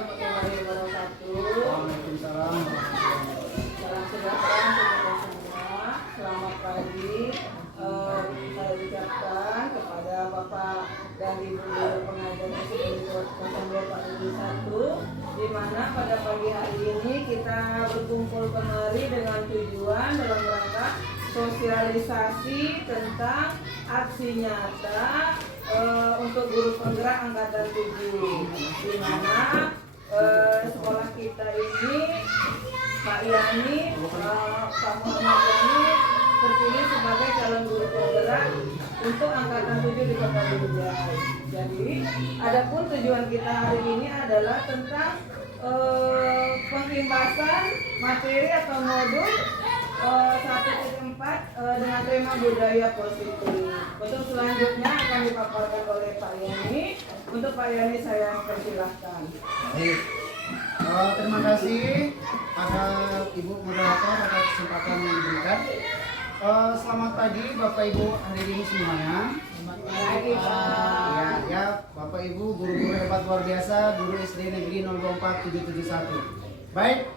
warahmatullahi wabarakatuh. Waalaikumsalam. Salam sejahtera untuk kita semua. Selamat pagi. Saya ucapkan kepada Bapak dan Ibu guru pengajar SD 0241, di mana pada pagi hari ini kita berkumpul kemari dengan tujuan dalam rangka sosialisasi tentang aksi nyata untuk guru penggerak angkatan 7, di mana sekolah kita ini Pak Yani, Pak Muhammad Yani terpilih sebagai calon guru penggerak untuk angkatan 7 di Kota Binjai. Jadi, adapun tujuan kita hari ini adalah tentang pengimbasan materi atau modul 1.4 dengan tema budaya positif. Untuk selanjutnya akan dipaparkan oleh Pak Yani. Untuk Pak Yani saya persilahkan. Baik. Terima kasih pada Ibu moderator atas kesempatan yang diberikan. Selamat pagi Bapak Ibu hadirin semuanya. Pagi Pak. Ya, Bapak Ibu guru-guru hebat luar biasa, guru SD Negeri 024771. Baik,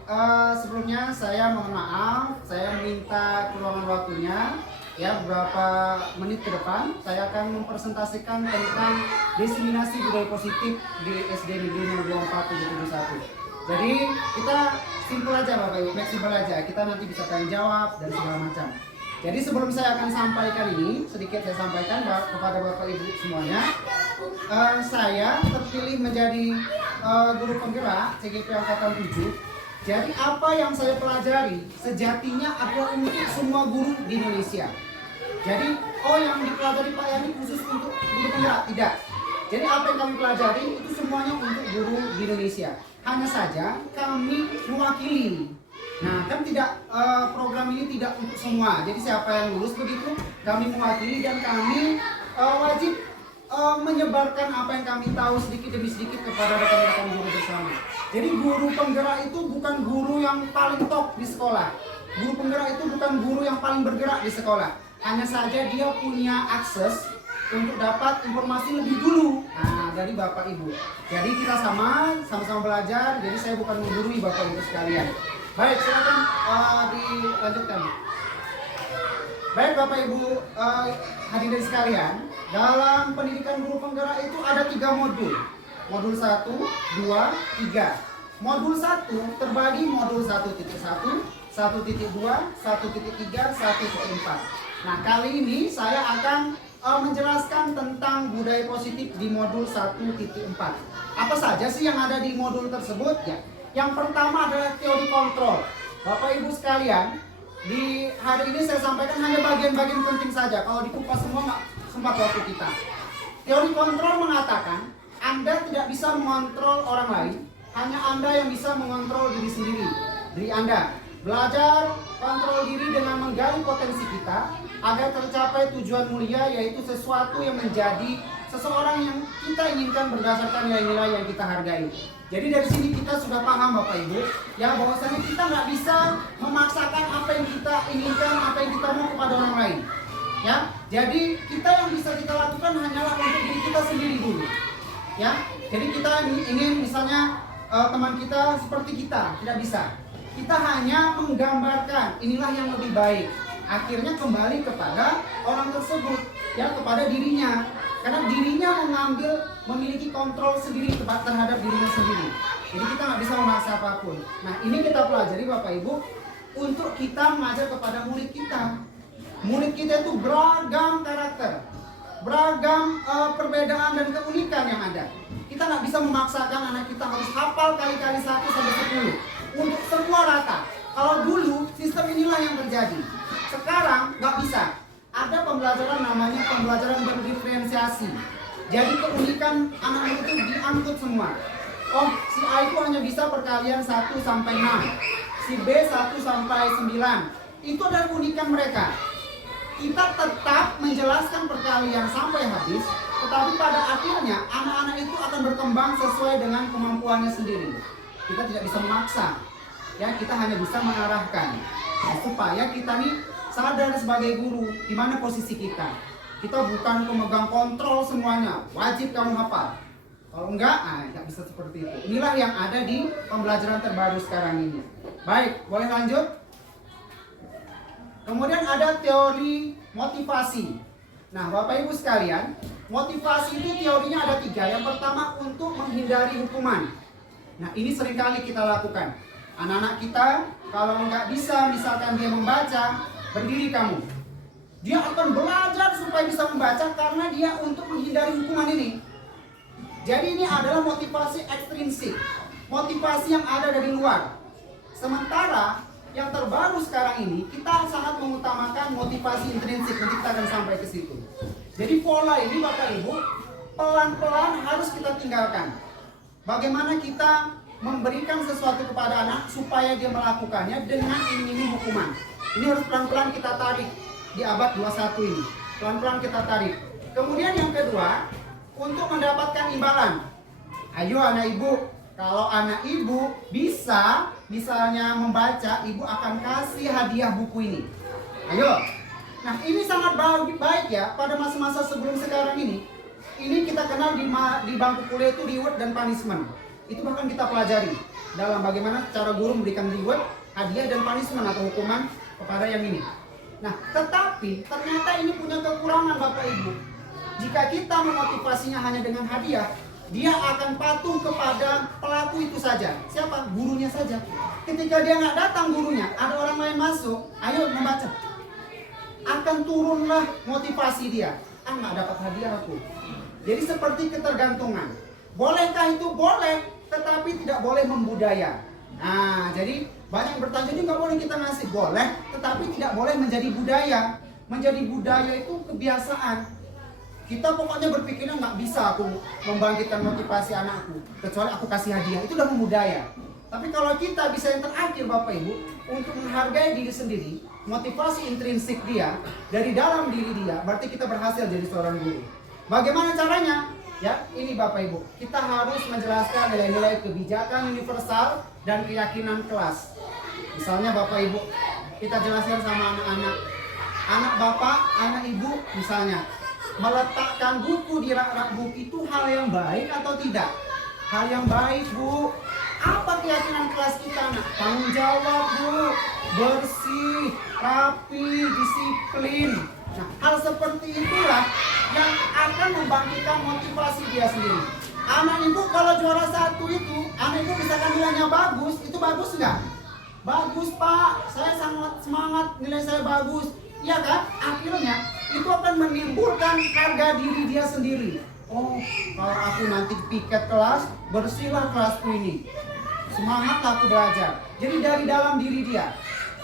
sebelumnya saya mohon maaf, saya minta keluangan waktunya. Ya, beberapa menit ke depan saya akan mempresentasikan tentang diseminasi budaya positif di SD Negeri 024771. Jadi kita simpel aja Bapak Ibu, fleksibel aja. Kita nanti bisa tanya jawab dan segala macam. Jadi sebelum saya akan sampaikan ini, sedikit saya sampaikan kepada Bapak Ibu semuanya. Saya terpilih menjadi guru penggerak CGP Angkatan 7. Jadi apa yang saya pelajari sejatinya adalah untuk semua guru di Indonesia. Jadi yang dipelajari Pak Yani khusus untuk guru penggerak, tidak. Jadi apa yang kami pelajari itu semuanya untuk guru di Indonesia. Hanya saja kami mewakili. Nah, kan tidak program ini tidak untuk semua. Jadi siapa yang lulus begitu, kami mewakili dan kami wajib menyebarkan apa yang kami tahu sedikit demi sedikit kepada rekan-rekan guru bersama. Jadi guru penggerak itu bukan guru yang paling top di sekolah. Guru penggerak itu bukan guru yang paling bergerak di sekolah. Hanya saja dia punya akses untuk dapat informasi lebih dulu dari Bapak Ibu. Jadi kita sama-sama belajar. Jadi saya bukan menggurui Bapak Ibu sekalian. Baik, silakan dilanjutkan. Baik Bapak Ibu hadirin sekalian, dalam pendidikan guru penggerak itu ada 3 modul. Modul 1, 2, 3. Modul 1 terbagi modul 1.1, 1.2, 1.3, 1.4. Nah, kali ini saya akan menjelaskan tentang budaya positif di modul 1.4. Apa saja sih yang ada di modul tersebut? Ya, yang pertama adalah teori kontrol. Bapak Ibu sekalian, di hari ini saya sampaikan hanya bagian-bagian penting saja. Kalau dikupas semua nggak sempat waktu kita. Teori kontrol mengatakan Anda tidak bisa mengontrol orang lain, hanya Anda yang bisa mengontrol diri sendiri, diri Anda. Belajar kontrol diri dengan menggali potensi kita agar tercapai tujuan mulia, yaitu sesuatu yang menjadi seseorang yang kita inginkan berdasarkan nilai-nilai yang kita hargai. Jadi dari sini kita sudah paham Bapak Ibu, ya bahwasanya kita nggak bisa memaksakan apa yang kita inginkan, apa yang kita mau kepada orang lain. Ya, jadi kita yang bisa kita lakukan hanyalah untuk diri kita sendiri dulu. Ya, jadi kita ingin misalnya teman kita seperti kita, tidak bisa. Kita hanya menggambarkan inilah yang lebih baik. Akhirnya kembali kepada orang tersebut, ya kepada dirinya. Karena dirinya memiliki kontrol sendiri terhadap dirinya sendiri. Jadi kita nggak bisa memaksa apapun. Nah, ini kita pelajari Bapak Ibu untuk kita mengajar kepada murid kita. Murid kita itu beragam karakter, beragam perbedaan dan keunikan yang ada. Kita nggak bisa memaksakan anak kita harus hafal kali-kali 1 sampai 10 untuk semua rata. Kalau dulu sistem inilah yang terjadi. Sekarang nggak bisa. Ada pembelajaran namanya pembelajaran berdiferensiasi. Jadi keunikan anak itu diangkut semua. Si A itu hanya bisa perkalian 1 sampai 6. Si B 1 sampai 9. Itu adalah keunikan mereka. Kita tetap menjelaskan perkalian sampai habis, tetapi pada akhirnya anak-anak itu akan berkembang sesuai dengan kemampuannya sendiri. Kita tidak bisa memaksa. Ya, kita hanya bisa mengarahkan. Supaya kita nih sadar sebagai guru di mana posisi kita. Kita bukan pemegang kontrol semuanya, wajib kamu hafal. Kalau enggak, nggak bisa seperti itu. Inilah yang ada di pembelajaran terbaru sekarang ini. Baik, boleh lanjut? Kemudian ada teori motivasi. Nah, Bapak Ibu sekalian, motivasi ini teorinya ada 3. Yang pertama, untuk menghindari hukuman. Nah, ini seringkali kita lakukan. Anak-anak kita, kalau nggak bisa, misalkan dia membaca, berdiri kamu. Dia akan belajar supaya bisa membaca karena dia untuk menghindari hukuman ini. Jadi ini adalah motivasi ekstrinsik, motivasi yang ada dari luar. Sementara yang terbaru sekarang ini, kita sangat mengutamakan motivasi intrinsik. Nanti kita akan sampai ke situ. Jadi pola ini Bapak Ibu, pelan-pelan harus kita tinggalkan. Bagaimana kita memberikan sesuatu kepada anak supaya dia melakukannya dengan iming-iming hukuman. Ini harus pelan-pelan kita tarik di abad 21 ini. Pelan-pelan kita tarik. Kemudian yang kedua, untuk mendapatkan imbalan. Ayo anak ibu, kalau anak ibu bisa misalnya membaca, ibu akan kasih hadiah buku ini. Ayo. Nah, ini sangat baik ya pada masa-masa sebelum sekarang ini. Ini kita kenal di bangku kuliah itu reward dan punishment. Itu bahkan kita pelajari dalam bagaimana cara guru memberikan reward, hadiah dan punishment atau hukuman kepada yang ini. Nah, tetapi ternyata ini punya kekurangan Bapak Ibu. Jika kita memotivasinya hanya dengan hadiah, dia akan patuh kepada pelaku itu saja. Siapa? Gurunya saja. Ketika dia nggak datang gurunya, ada orang lain masuk, ayo membaca. Akan turunlah motivasi dia. Nggak dapat hadiah aku. Jadi seperti ketergantungan. Bolehkah itu? Boleh, tetapi tidak boleh membudaya. Nah, jadi banyak yang bertanya, ini nggak boleh kita ngasih. Boleh, tetapi tidak boleh menjadi budaya. Menjadi budaya itu kebiasaan. Kita pokoknya berpikirnya nggak bisa aku membangkitkan motivasi anakku kecuali aku kasih hadiah, itu udah membudaya. Tapi kalau kita bisa yang terakhir Bapak Ibu, untuk menghargai diri sendiri, motivasi intrinsik dia dari dalam diri dia, berarti kita berhasil jadi seorang guru. Bagaimana caranya? Ya, ini Bapak Ibu, kita harus menjelaskan nilai-nilai kebijakan universal dan keyakinan kelas. Misalnya Bapak Ibu, kita jelaskan sama anak-anak, anak Bapak, anak Ibu misalnya, meletakkan buku di rak-rak buku itu hal yang baik atau tidak? Hal yang baik, Bu. Apa keyakinan kelas kita, nak? Tanggung jawab, Bu. Bersih, rapi, disiplin. Nah, hal seperti itulah yang akan membangkitkan motivasi dia sendiri. Anak ibu kalau juara 1 itu, anak ibu misalkan nilainya bagus, itu bagus nggak? Bagus, Pak. Saya sangat semangat, nilai saya bagus. Iya kan? Akhirnya itu akan menimbulkan harga diri dia sendiri. Oh, kalau aku nanti piket kelas, bersihlah kelasku ini. Semangatlah aku belajar. Jadi dari dalam diri dia.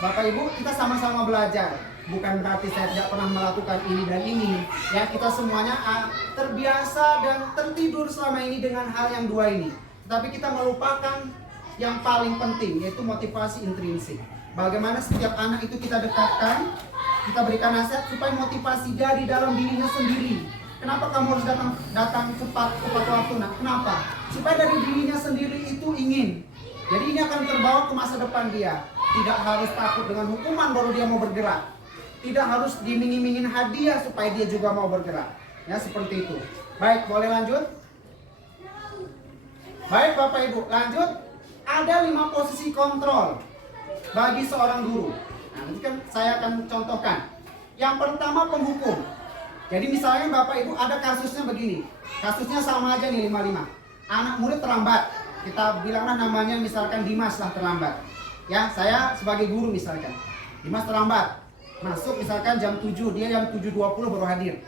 Bapak Ibu, kita sama-sama belajar. Bukan berarti saya tidak pernah melakukan ini dan ini. Ya, kita semuanya terbiasa dan tertidur selama ini dengan hal yang dua ini. Tapi kita melupakan yang paling penting, yaitu motivasi intrinsik. Bagaimana setiap anak itu kita dekatkan, kita berikan nasihat supaya motivasi dari dalam dirinya sendiri. Kenapa kamu harus datang cepat waktu? Nah, kenapa? Supaya dari dirinya sendiri itu ingin. Jadi ini akan terbawa ke masa depan dia. Tidak harus takut dengan hukuman baru dia mau bergerak. Tidak harus dimingin-mingin hadiah supaya dia juga mau bergerak. Ya, seperti itu. Baik, boleh lanjut? Baik Bapak Ibu, lanjut. Ada 5 posisi kontrol bagi seorang guru. Nah, nanti kan saya akan contohkan. Yang pertama, penghukum. Jadi misalnya Bapak Ibu ada kasusnya begini. Kasusnya sama aja nih 55. Anak murid terlambat. Kita bilanglah namanya misalkan Dimas lah terlambat. Ya, saya sebagai guru misalkan. Dimas terlambat. Masuk misalkan jam 7, dia jam 7.20 baru hadir.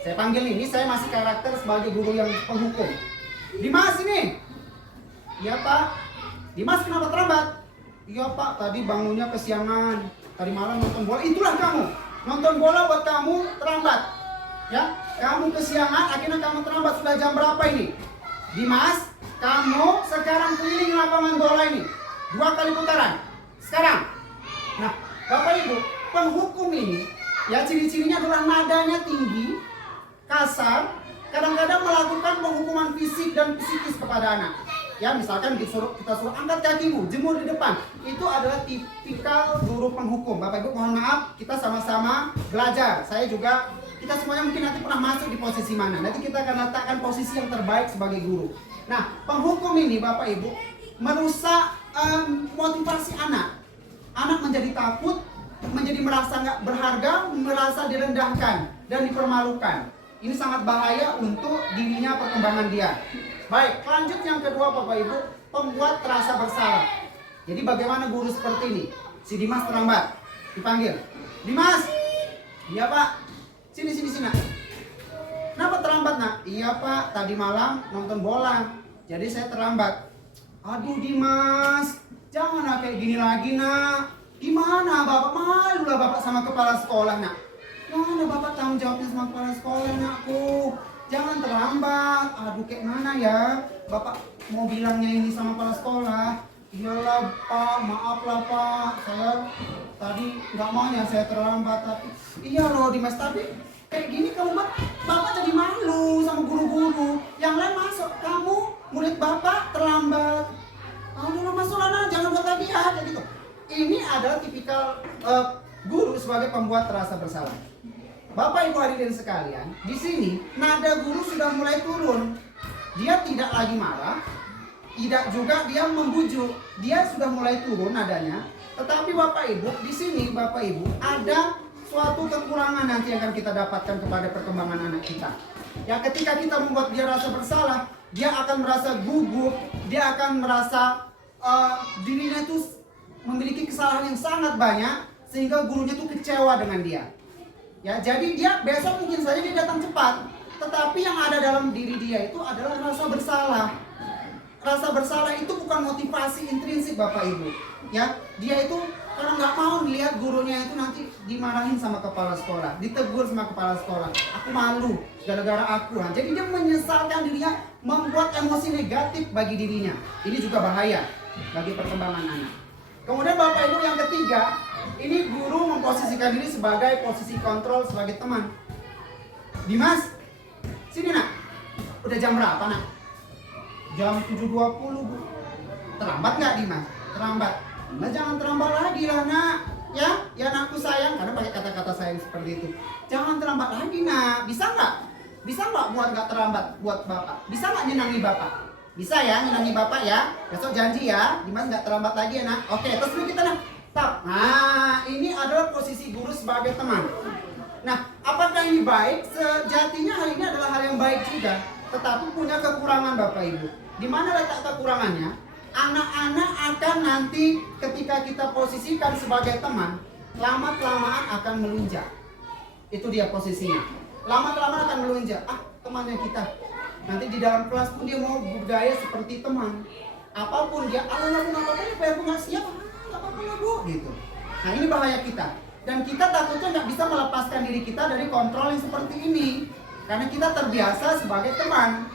Saya panggil ini, saya masih karakter sebagai guru yang penghukum. Dimas ini. Iya Pak. Dimas kenapa terlambat? Iya Pak, tadi bangunnya kesiangan. Tadi malam nonton bola. Itulah kamu. Nonton bola buat kamu terlambat. Ya, kamu kesiangan, akhirnya kamu terlambat. Sudah jam berapa ini? Dimas, kamu sekarang keliling lapangan bola ini 2 kali putaran. Sekarang. Nah, Bapak Ibu, penghukum ini ya ciri-cirinya adalah nadanya tinggi, kasar, kadang-kadang melakukan penghukuman fisik dan psikis kepada anak. Ya, misalkan kita suruh angkat kakimu, jemur di depan. Itu adalah tipikal guru penghukum. Bapak Ibu mohon maaf, kita sama-sama belajar. Saya juga kita semuanya mungkin nanti pernah masuk di posisi mana. Nanti kita akan letakkan posisi yang terbaik sebagai guru. Nah, penghukum ini Bapak Ibu merusak motivasi anak. Anak menjadi takut, menjadi merasa nggak berharga, merasa direndahkan dan dipermalukan. Ini sangat bahaya untuk dirinya, perkembangan dia. Baik, lanjut yang kedua Bapak Ibu, pembuat terasa bersalah. Jadi bagaimana guru seperti ini? Si Dimas terlambat, dipanggil. Dimas, iya Pak. Sini. Nak. Kenapa terlambat nak? Iya Pak, tadi malam nonton bola. Jadi saya terlambat. Aduh Dimas, jangan kayak gini lagi nak. Gimana Bapak? Malu lah Bapak sama kepala sekolah nak. Mana Bapak tanggung jawabnya sama kepala sekolah nakku? Jangan terlambat. Aduh kayak mana ya? Bapak mau bilangnya ini sama kepala sekolah. Iyalah Pak, maaf lah Pak. Saya tadi nggak maunya saya terlambat. Tapi iya loh Dimas, tapi kayak gini kamu Bapak jadi malu sama guru-guru. Yang lain masuk, kamu murid Bapak terlambat. Aduh masuklah nah, jangan buat lagi ya. Gitu. Ini adalah tipikal guru sebagai pembuat terasa bersalah. Bapak Ibu hadirin sekalian, di sini nada guru sudah mulai turun. Dia tidak lagi marah, tidak juga dia membujuk. Dia sudah mulai turun nadanya. Tetapi Bapak Ibu, di sini Bapak Ibu ada suatu kekurangan nanti yang akan kita dapatkan kepada perkembangan anak kita. Ya ketika kita membuat dia rasa bersalah, dia akan merasa gugup, dia akan merasa dirinya itu memiliki kesalahan yang sangat banyak sehingga gurunya itu kecewa dengan dia. Ya, jadi dia besok mungkin saja dia datang cepat, tetapi yang ada dalam diri dia itu adalah rasa bersalah. Rasa bersalah itu bukan motivasi intrinsik Bapak Ibu. Ya, dia itu karena nggak mau melihat gurunya itu nanti dimarahin sama kepala sekolah, ditegur sama kepala sekolah. Aku malu gara-gara aku. Nah, jadi dia menyesalkan dirinya, membuat emosi negatif bagi dirinya. Ini juga bahaya bagi perkembangan anak. Kemudian Bapak Ibu yang ketiga, ini guru memposisikan diri sebagai posisi kontrol sebagai teman. Dimas, sini nak. Udah jam berapa nak? Jam 7.20 Bu. Terlambat nggak Dimas? Terlambat. Nah jangan terlambat lagi lah nak. Ya anakku sayang, karena pakai kata-kata sayang seperti itu. Jangan terlambat lagi nak. Bisa nggak? Bisa nggak buat nggak terlambat buat Bapak? Bisa nggak nyenangi Bapak? Bisa ya nyenangi Bapak ya. Besok janji ya, Dimas nggak terlambat lagi ya nak. Oke, terus dulu kita nak. Tap. Nah, ini adalah posisi guru sebagai teman. Nah, apakah ini baik? Sejatinya hal ini adalah hal yang baik juga, tetapi punya kekurangan Bapak Ibu. Di mana letak kekurangannya? Anak-anak akan nanti ketika kita posisikan sebagai teman, lama-kelamaan akan melunjak. Itu dia posisinya. Lama-kelamaan akan melunjak. Temannya kita. Nanti di dalam kelas pun dia mau bergaya seperti teman. Apapun dia, aku nggak siap. Apa-apa Bu, gitu. Nah ini bahaya kita. Dan kita takutnya nggak bisa melepaskan diri kita dari kontrol yang seperti ini. Karena kita terbiasa sebagai teman.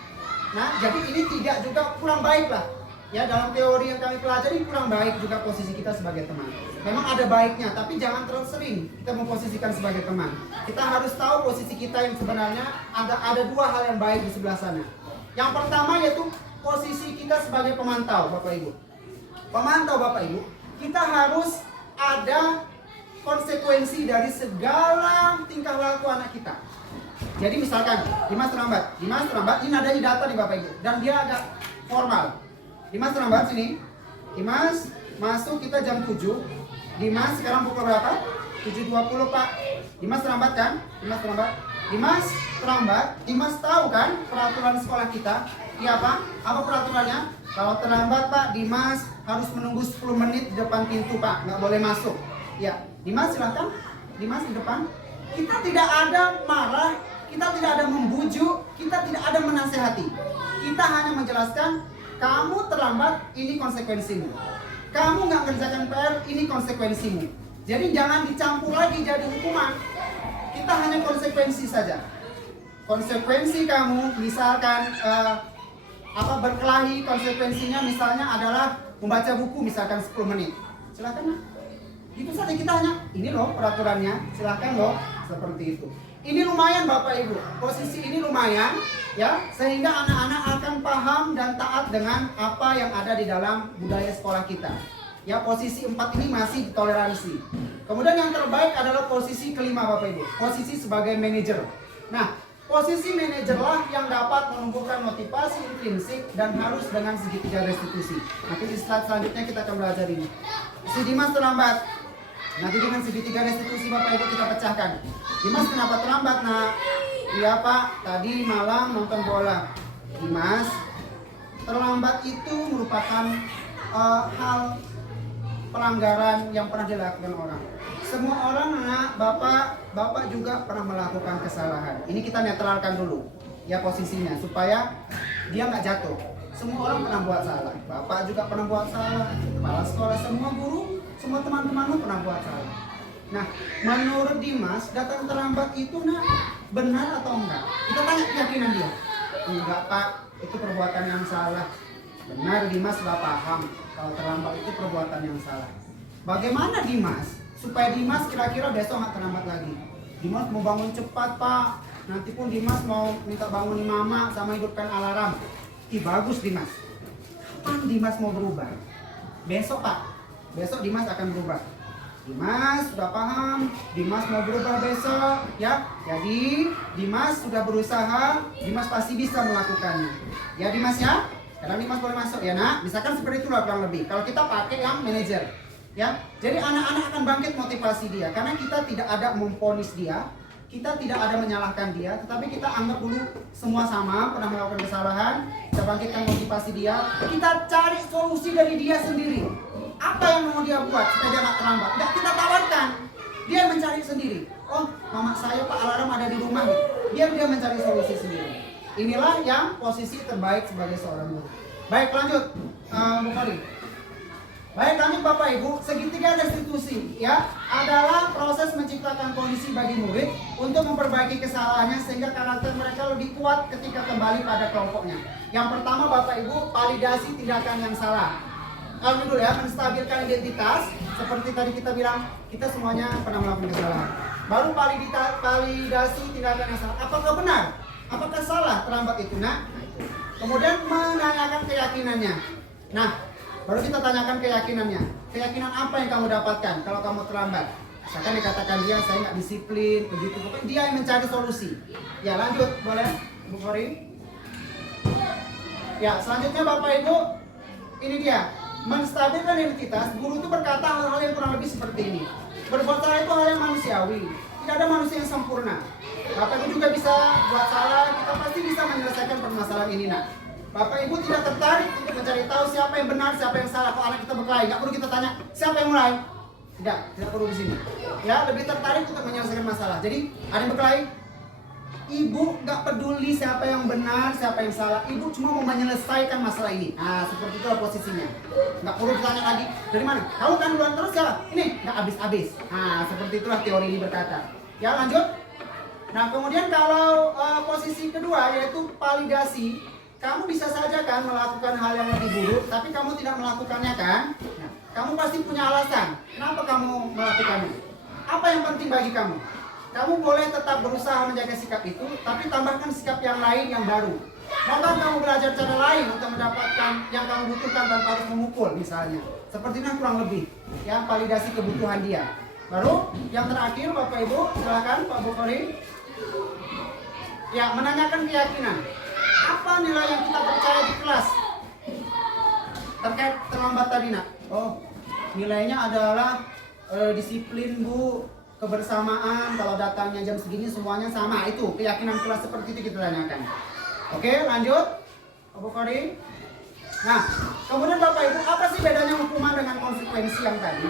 Nah jadi ini tidak juga kurang baik lah. Ya dalam teori yang kami pelajari kurang baik juga posisi kita sebagai teman. Memang ada baiknya, tapi jangan terlalu sering kita memposisikan sebagai teman. Kita harus tahu posisi kita yang sebenarnya ada dua hal yang baik di sebelah sana. Yang pertama yaitu posisi kita sebagai pemantau Bapak Ibu. Pemantau Bapak Ibu, kita harus ada konsekuensi dari segala tingkah laku anak kita. Jadi misalkan Dimas terlambat, ini nadanya data nih Bapak Ibu, dan dia agak formal. Dimas terlambat sini, Dimas masuk kita jam 7. Dimas sekarang pukul berapa? 7.20 Pak. Dimas terlambat kan? Dimas terlambat. Dimas tahu kan peraturan sekolah kita? Iya Pak. Apa peraturannya? Kalau terlambat Pak, Dimas harus menunggu 10 menit di depan pintu Pak, nggak boleh masuk. Ya, Dimas silahkan. Dimas di depan. Kita tidak ada marah, kita tidak ada membujuk, kita tidak ada menasehati. Kita hanya menjelaskan, kamu terlambat, ini konsekuensimu. Kamu nggak kerjakan PR, ini konsekuensimu. Jadi jangan dicampur lagi jadi hukuman. Kita hanya konsekuensi saja. Konsekuensi kamu, misalkan berkelahi, konsekuensinya misalnya adalah membaca buku misalkan 10 menit. Silakan. Itu saja kita hanya, ini loh peraturannya, silakan loh, seperti itu. Ini lumayan Bapak Ibu, posisi ini lumayan ya, sehingga anak-anak akan paham dan taat dengan apa yang ada di dalam budaya sekolah kita. Ya, posisi 4 ini masih ditoleransi. Kemudian yang terbaik adalah posisi kelima Bapak Ibu, posisi sebagai manajer. Nah, posisi manajer lah yang dapat menumbuhkan motivasi intrinsik dan harus dengan segitiga restitusi. Nanti di slide selanjutnya kita akan belajar ini. Si Dimas terlambat. Nanti dengan segitiga restitusi Bapak Ibu kita pecahkan. Dimas kenapa terlambat nak? Iya Pak, tadi malam nonton bola. Dimas, terlambat itu merupakan hal pelanggaran yang pernah dilakukan orang. Semua orang nak, bapak juga pernah melakukan kesalahan. Ini kita netralkan dulu ya posisinya supaya dia nggak jatuh. Semua orang pernah buat salah. Bapak juga pernah buat salah. Kepala sekolah, semua guru, semua teman-temanmu pernah buat salah. Nah, menurut Dimas datang terlambat itu nak benar atau enggak? Kita tanya keyakinan dia. Enggak Pak, itu perbuatan yang salah. Benar Dimas nggak paham kalau terlambat itu perbuatan yang salah. Bagaimana Dimas supaya Dimas kira-kira besok nggak terlambat lagi? Dimas mau bangun cepat Pak. Nanti pun Dimas mau minta bangunin mama sama hidupkan alarm. Ih bagus Dimas. Kapan Dimas mau berubah? Besok Pak. Besok Dimas akan berubah. Dimas sudah paham. Dimas mau berubah besok ya. Jadi Dimas sudah berusaha. Dimas pasti bisa melakukannya. Ya Dimas ya. Sekarang Dimas boleh masuk ya nak. Misalkan seperti itulah kurang lebih. Kalau kita pakai yang manajer. Ya, jadi anak-anak akan bangkit motivasi dia karena kita tidak ada memponis dia, kita tidak ada menyalahkan dia, tetapi kita anggap dulu semua sama, pernah melakukan kesalahan, kita bangkitkan motivasi dia, kita cari solusi dari dia sendiri. Apa yang mau dia buat supaya dia nggak terlambat? Nggak kita tawarkan, dia mencari sendiri. Oh, mama saya Pak alarm ada di rumah, dia mencari solusi sendiri. Inilah yang posisi terbaik sebagai seorang guru. Baik lanjut, Bu Kali. Baik lanjut Bapak Ibu, segitiga restitusi ya adalah proses menciptakan kondisi bagi murid untuk memperbaiki kesalahannya sehingga karakter mereka lebih kuat ketika kembali pada kelompoknya. Yang pertama Bapak Ibu, validasi tindakan yang salah. Kalau dulu ya, menstabilkan identitas seperti tadi kita bilang kita semuanya pernah melakukan kesalahan. Baru validasi tindakan yang salah. Apakah benar? Apakah salah terlambat itu? Nah, kemudian menanyakan keyakinannya. Nah, baru kita tanyakan keyakinannya. Keyakinan apa yang kamu dapatkan kalau kamu terlambat? Misalkan dikatakan dia saya nggak disiplin, begitu. Pokoknya dia yang mencari solusi. Ya lanjut, boleh Bu Kori. Ya selanjutnya Bapak Ibu, ini dia menstabilkan identitas. Guru itu berkata hal-hal yang kurang lebih seperti ini. Berbuat salah itu hal yang manusiawi. Tidak ada manusia yang sempurna. Bapak Ibu juga bisa buat salah. Kita pasti bisa menyelesaikan permasalahan ini nak. Bapak Ibu tidak tertarik untuk mencari tahu siapa yang benar, siapa yang salah. Kalau anak kita berkelahi, nggak perlu kita tanya siapa yang mulai. Tidak perlu di sini. Ya, lebih tertarik untuk menyelesaikan masalah. Jadi ada yang berkelahi, ibu nggak peduli siapa yang benar, siapa yang salah. Ibu cuma mau menyelesaikan masalah ini. Nah, seperti itulah posisinya. Nggak perlu ditanya lagi dari mana. Kamu kan duluan terus ya? Ini nggak habis-habis. Nah, seperti itulah teori ini berkata. Ya lanjut. Nah, kemudian kalau posisi kedua yaitu validasi. Kamu bisa saja kan melakukan hal yang lebih buruk, tapi kamu tidak melakukannya kan? Nah, kamu pasti punya alasan. Kenapa kamu melakukannya? Apa yang penting bagi kamu? Kamu boleh tetap berusaha menjaga sikap itu, tapi tambahkan sikap yang lain yang baru. Bahkan kamu belajar cara lain untuk mendapatkan yang kamu butuhkan tanpa harus memukul misalnya. Seperti ini kurang lebih. Ya, validasi kebutuhan dia. Baru yang terakhir Bapak Ibu, silakan Pak Bukhari. Ya, menanyakan keyakinan. Apa nilai yang kita percaya di kelas terkait terlambat tadi nak? Oh, nilainya adalah disiplin Bu, kebersamaan, kalau datangnya jam segini semuanya sama. Itu keyakinan kelas seperti itu kita tanyakan. Oke lanjut Pak Bukhari. Nah kemudian Bapak Ibu, apa sih bedanya hukuman dengan konsekuensi yang tadi?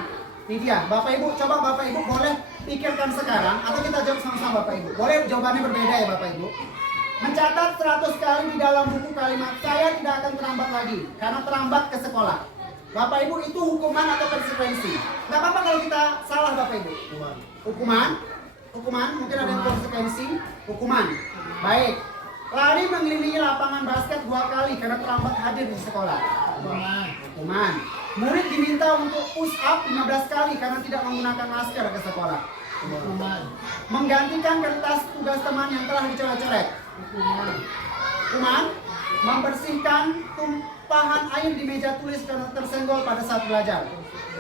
Ini dia Bapak Ibu, coba Bapak Ibu boleh pikirkan sekarang atau kita jawab sama-sama Bapak Ibu. Boleh jawabannya berbeda ya Bapak Ibu. Mencatat 100 kali di dalam buku kalimat saya tidak akan terlambat lagi karena terlambat ke sekolah. Bapak Ibu itu hukuman atau konsekuensi? Gak apa-apa kalau kita salah Bapak Ibu. Hukuman, mungkin ada yang konsekuensi. Hukuman. Baik. Lari mengelilingi lapangan basket 2 kali karena terlambat hadir di sekolah. Hukuman. Murid diminta untuk push up 15 kali karena tidak menggunakan masker ke sekolah. Hukuman. Menggantikan kertas tugas teman yang telah dicoret-coret. Hukuman. Membersihkan tumpahan air di meja tulis karena tersenggol pada saat belajar.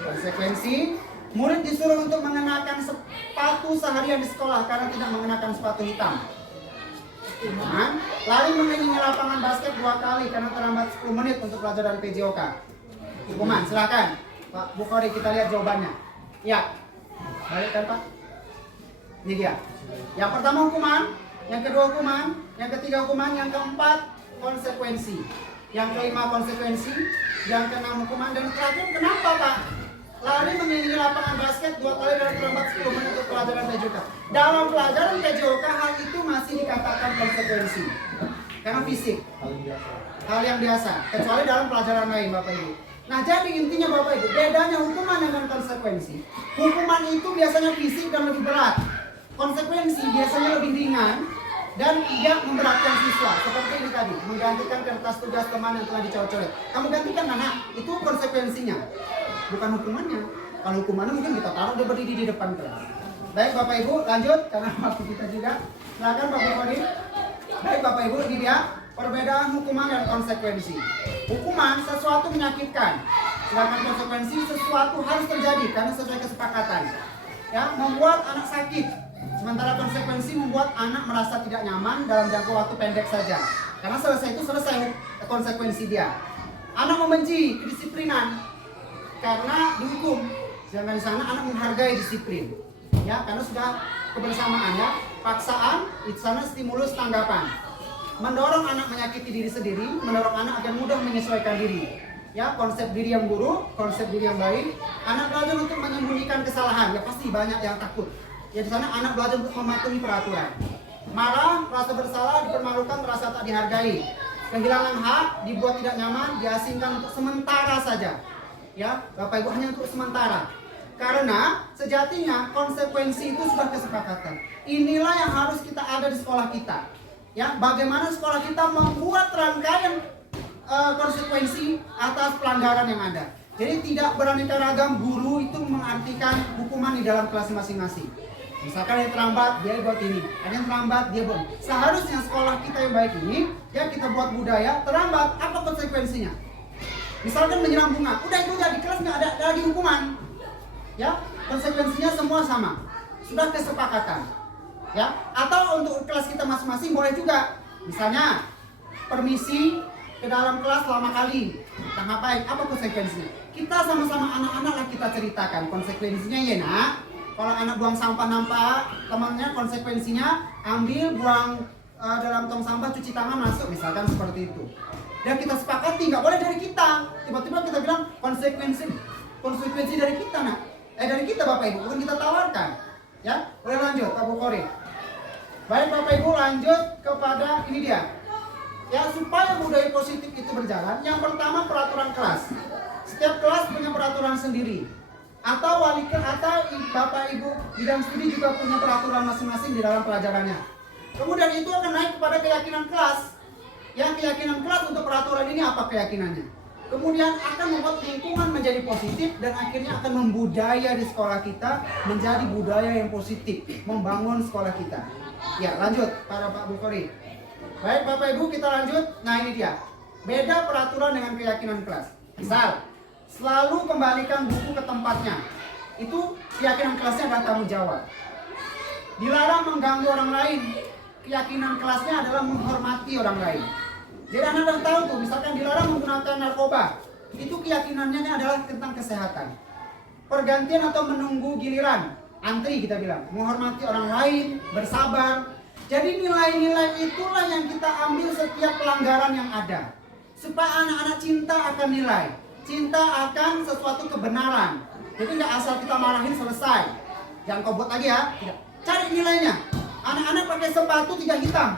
Konsekuensi. Murid disuruh untuk mengenakan sepatu seharian di sekolah karena tidak mengenakan sepatu hitam. Lari mengelilingi lapangan basket 2 kali karena terlambat 10 menit untuk pelajaran PJOK. Hukuman, silakan Pak Bukhari, kita lihat jawabannya. Ya, balik kan Pak? Ini dia. Yang pertama hukuman, yang kedua hukuman, yang ketiga hukuman, yang keempat konsekuensi, yang kelima konsekuensi, yang keenam hukuman, dan terakhir kenapa Pak? Lari mengelilingi lapangan basket 2 kali dan terlambat 10 menit untuk pelajaran PJOK. Dalam pelajaran PJOK hal itu masih dikatakan konsekuensi karena fisik, hal yang biasa, kecuali dalam pelajaran lain Bapak Ibu. Nah, jadi intinya Bapak Ibu, bedanya hukuman dengan konsekuensi. Hukuman itu biasanya fisik dan lebih berat. Konsekuensi biasanya lebih ringan dan tidak memberatkan siswa. Seperti ini tadi, menggantikan kertas tugas teman yang telah dicoret-coret. Kamu gantikan anak, itu konsekuensinya, bukan hukumannya. Kalau hukumannya mungkin kita taruh dia berdiri di depan kelas. Baik Bapak Ibu, lanjut karena waktu kita juga. Silakan Pak Bukhari. Baik Bapak Ibu, ini dia perbedaan hukuman dan konsekuensi. Hukuman sesuatu menyakitkan, sedangkan konsekuensi sesuatu harus terjadi karena sesuai kesepakatan. Ya, membuat anak sakit. Sementara konsekuensi membuat anak merasa tidak nyaman dalam jangka waktu pendek saja. Karena selesai itu selesai konsekuensi dia. Anak membenci kedisiplinan karena dihukum. Sedangkan di sana anak menghargai disiplin. Ya, karena sudah kebersamaan ya. Paksaan, di sana stimulus tanggapan. Mendorong anak menyakiti diri sendiri, mendorong anak agar mudah menyesuaikan diri. Ya, konsep diri yang buruk, konsep diri yang baik. Anak belajar untuk menyembunyikan kesalahan. Ya pasti banyak yang takut. Ya di sana anak belajar untuk mematuhi peraturan. Marah, rasa bersalah, dipermalukan, merasa tak dihargai. Kehilangan hak, dibuat tidak nyaman, diasingkan untuk sementara saja. Ya, Bapak Ibu, hanya untuk sementara. Karena sejatinya konsekuensi itu sudah kesepakatan. Inilah yang harus kita ada di sekolah kita. Ya, bagaimana sekolah kita membuat rangkaian konsekuensi atas pelanggaran yang ada. Jadi tidak beraneka ragam guru itu mengartikan hukuman di dalam kelas masing-masing. Misalkan yang terlambat, dia buat ini. Ada yang terlambat, dia buat. Seharusnya sekolah kita yang baik ini, ya kita buat budaya, terlambat, apa konsekuensinya? Misalkan menyiram bunga, udah itu aja, di kelas nggak ada lagi hukuman. Ya, konsekuensinya semua sama. Sudah kesepakatan. Ya, atau untuk kelas kita masing-masing boleh juga. Misalnya, permisi ke dalam kelas lama kali. Kita ngapain? Apa konsekuensinya? Kita sama-sama anak-anak lah kita ceritakan konsekuensinya ya nak. Kalau anak buang sampah nampak temannya, konsekuensinya ambil buang dalam tong sampah, cuci tangan, masuk, misalkan seperti itu. Dan kita sepakati, nggak boleh dari kita. Tiba-tiba kita bilang konsekuensi dari kita nak. Dari kita Bapak Ibu, bukan kita tawarkan. Ya, boleh lanjut Pak Bukhari. Baik Bapak Ibu, lanjut kepada ini dia. Ya, supaya budaya positif itu berjalan, yang pertama peraturan kelas. Setiap kelas punya peraturan sendiri. Atau wali atau Bapak Ibu bidang studi juga punya peraturan masing-masing di dalam pelajarannya. Kemudian itu akan naik kepada keyakinan kelas. Yang keyakinan kelas untuk peraturan ini apa keyakinannya? Kemudian akan membuat lingkungan menjadi positif dan akhirnya akan membudaya di sekolah kita menjadi budaya yang positif, membangun sekolah kita. Ya, lanjut para Pak Bukhari. Baik Bapak Ibu, kita lanjut. Nah, ini dia. Beda peraturan dengan keyakinan kelas. Misal, selalu kembalikan buku ke tempatnya. Itu keyakinan kelasnya adalah tanggung jawab. Dilarang mengganggu orang lain. Keyakinan kelasnya adalah menghormati orang lain. Jadi anak tahu tuh, misalkan dilarang menggunakan narkoba. Itu keyakinannya adalah tentang kesehatan. Pergantian atau menunggu giliran. Antri kita bilang. Menghormati orang lain, bersabar. Jadi nilai-nilai itulah yang kita ambil setiap pelanggaran yang ada. Supaya anak-anak cinta akan nilai. Cinta akan sesuatu kebenaran. Jadi nggak asal kita marahin selesai. Jangan kau buat lagi ya. Tidak. Cari nilainya. Anak-anak pakai sepatu 3 hitam.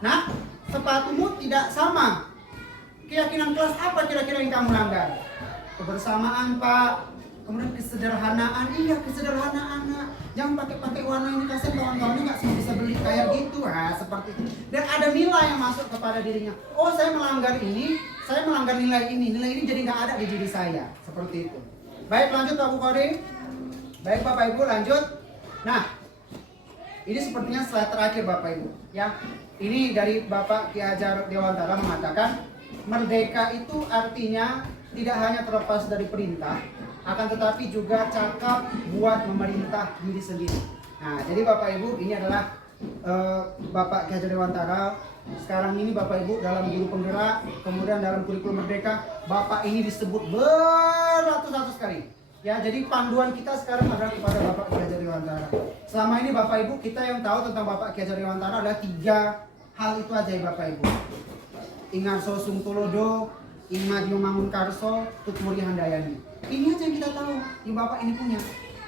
Nah, sepatumu tidak sama. Keyakinan kelas apa kira-kira yang kamu langgar? Kebersamaan Pak. Kemudian kesederhanaan. Iya, kesederhanaan. Jangan pakai warna ini, kasih kawan-kawannya nggak semua bisa beli kayak gitu. Nah, seperti itu. Dan ada nilai yang masuk kepada dirinya. Oh, saya melanggar ini. Saya melanggar nilai ini. Nilai ini jadi nggak ada di diri saya. Seperti itu. Baik, lanjut Pak Bukhari. Baik Bapak Ibu, lanjut. Nah, ini sepertinya slide terakhir Bapak Ibu. Ya, ini dari Bapak Ki Hajar Dewantara mengatakan merdeka itu artinya tidak hanya terlepas dari perintah akan tetapi juga cakap buat memerintah diri sendiri. Nah, jadi Bapak Ibu, ini adalah Bapak Ki Hajar Dewantara. Sekarang ini Bapak Ibu dalam guru penggerak, kemudian dalam kurikulum merdeka, Bapak ini disebut beratus-ratus kali. Ya, jadi panduan kita sekarang adalah kepada Bapak Ki Hajar Dewantara. Selama ini Bapak Ibu, kita yang tahu tentang Bapak Ki Hajar Dewantara adalah 3 hal itu aja ya Bapak Ibu. Ingarso Sungtulodo, Ingmadio Mangunkarso, Tutmuri Handayani. Ini aja yang kita tahu, yang Bapak ini punya.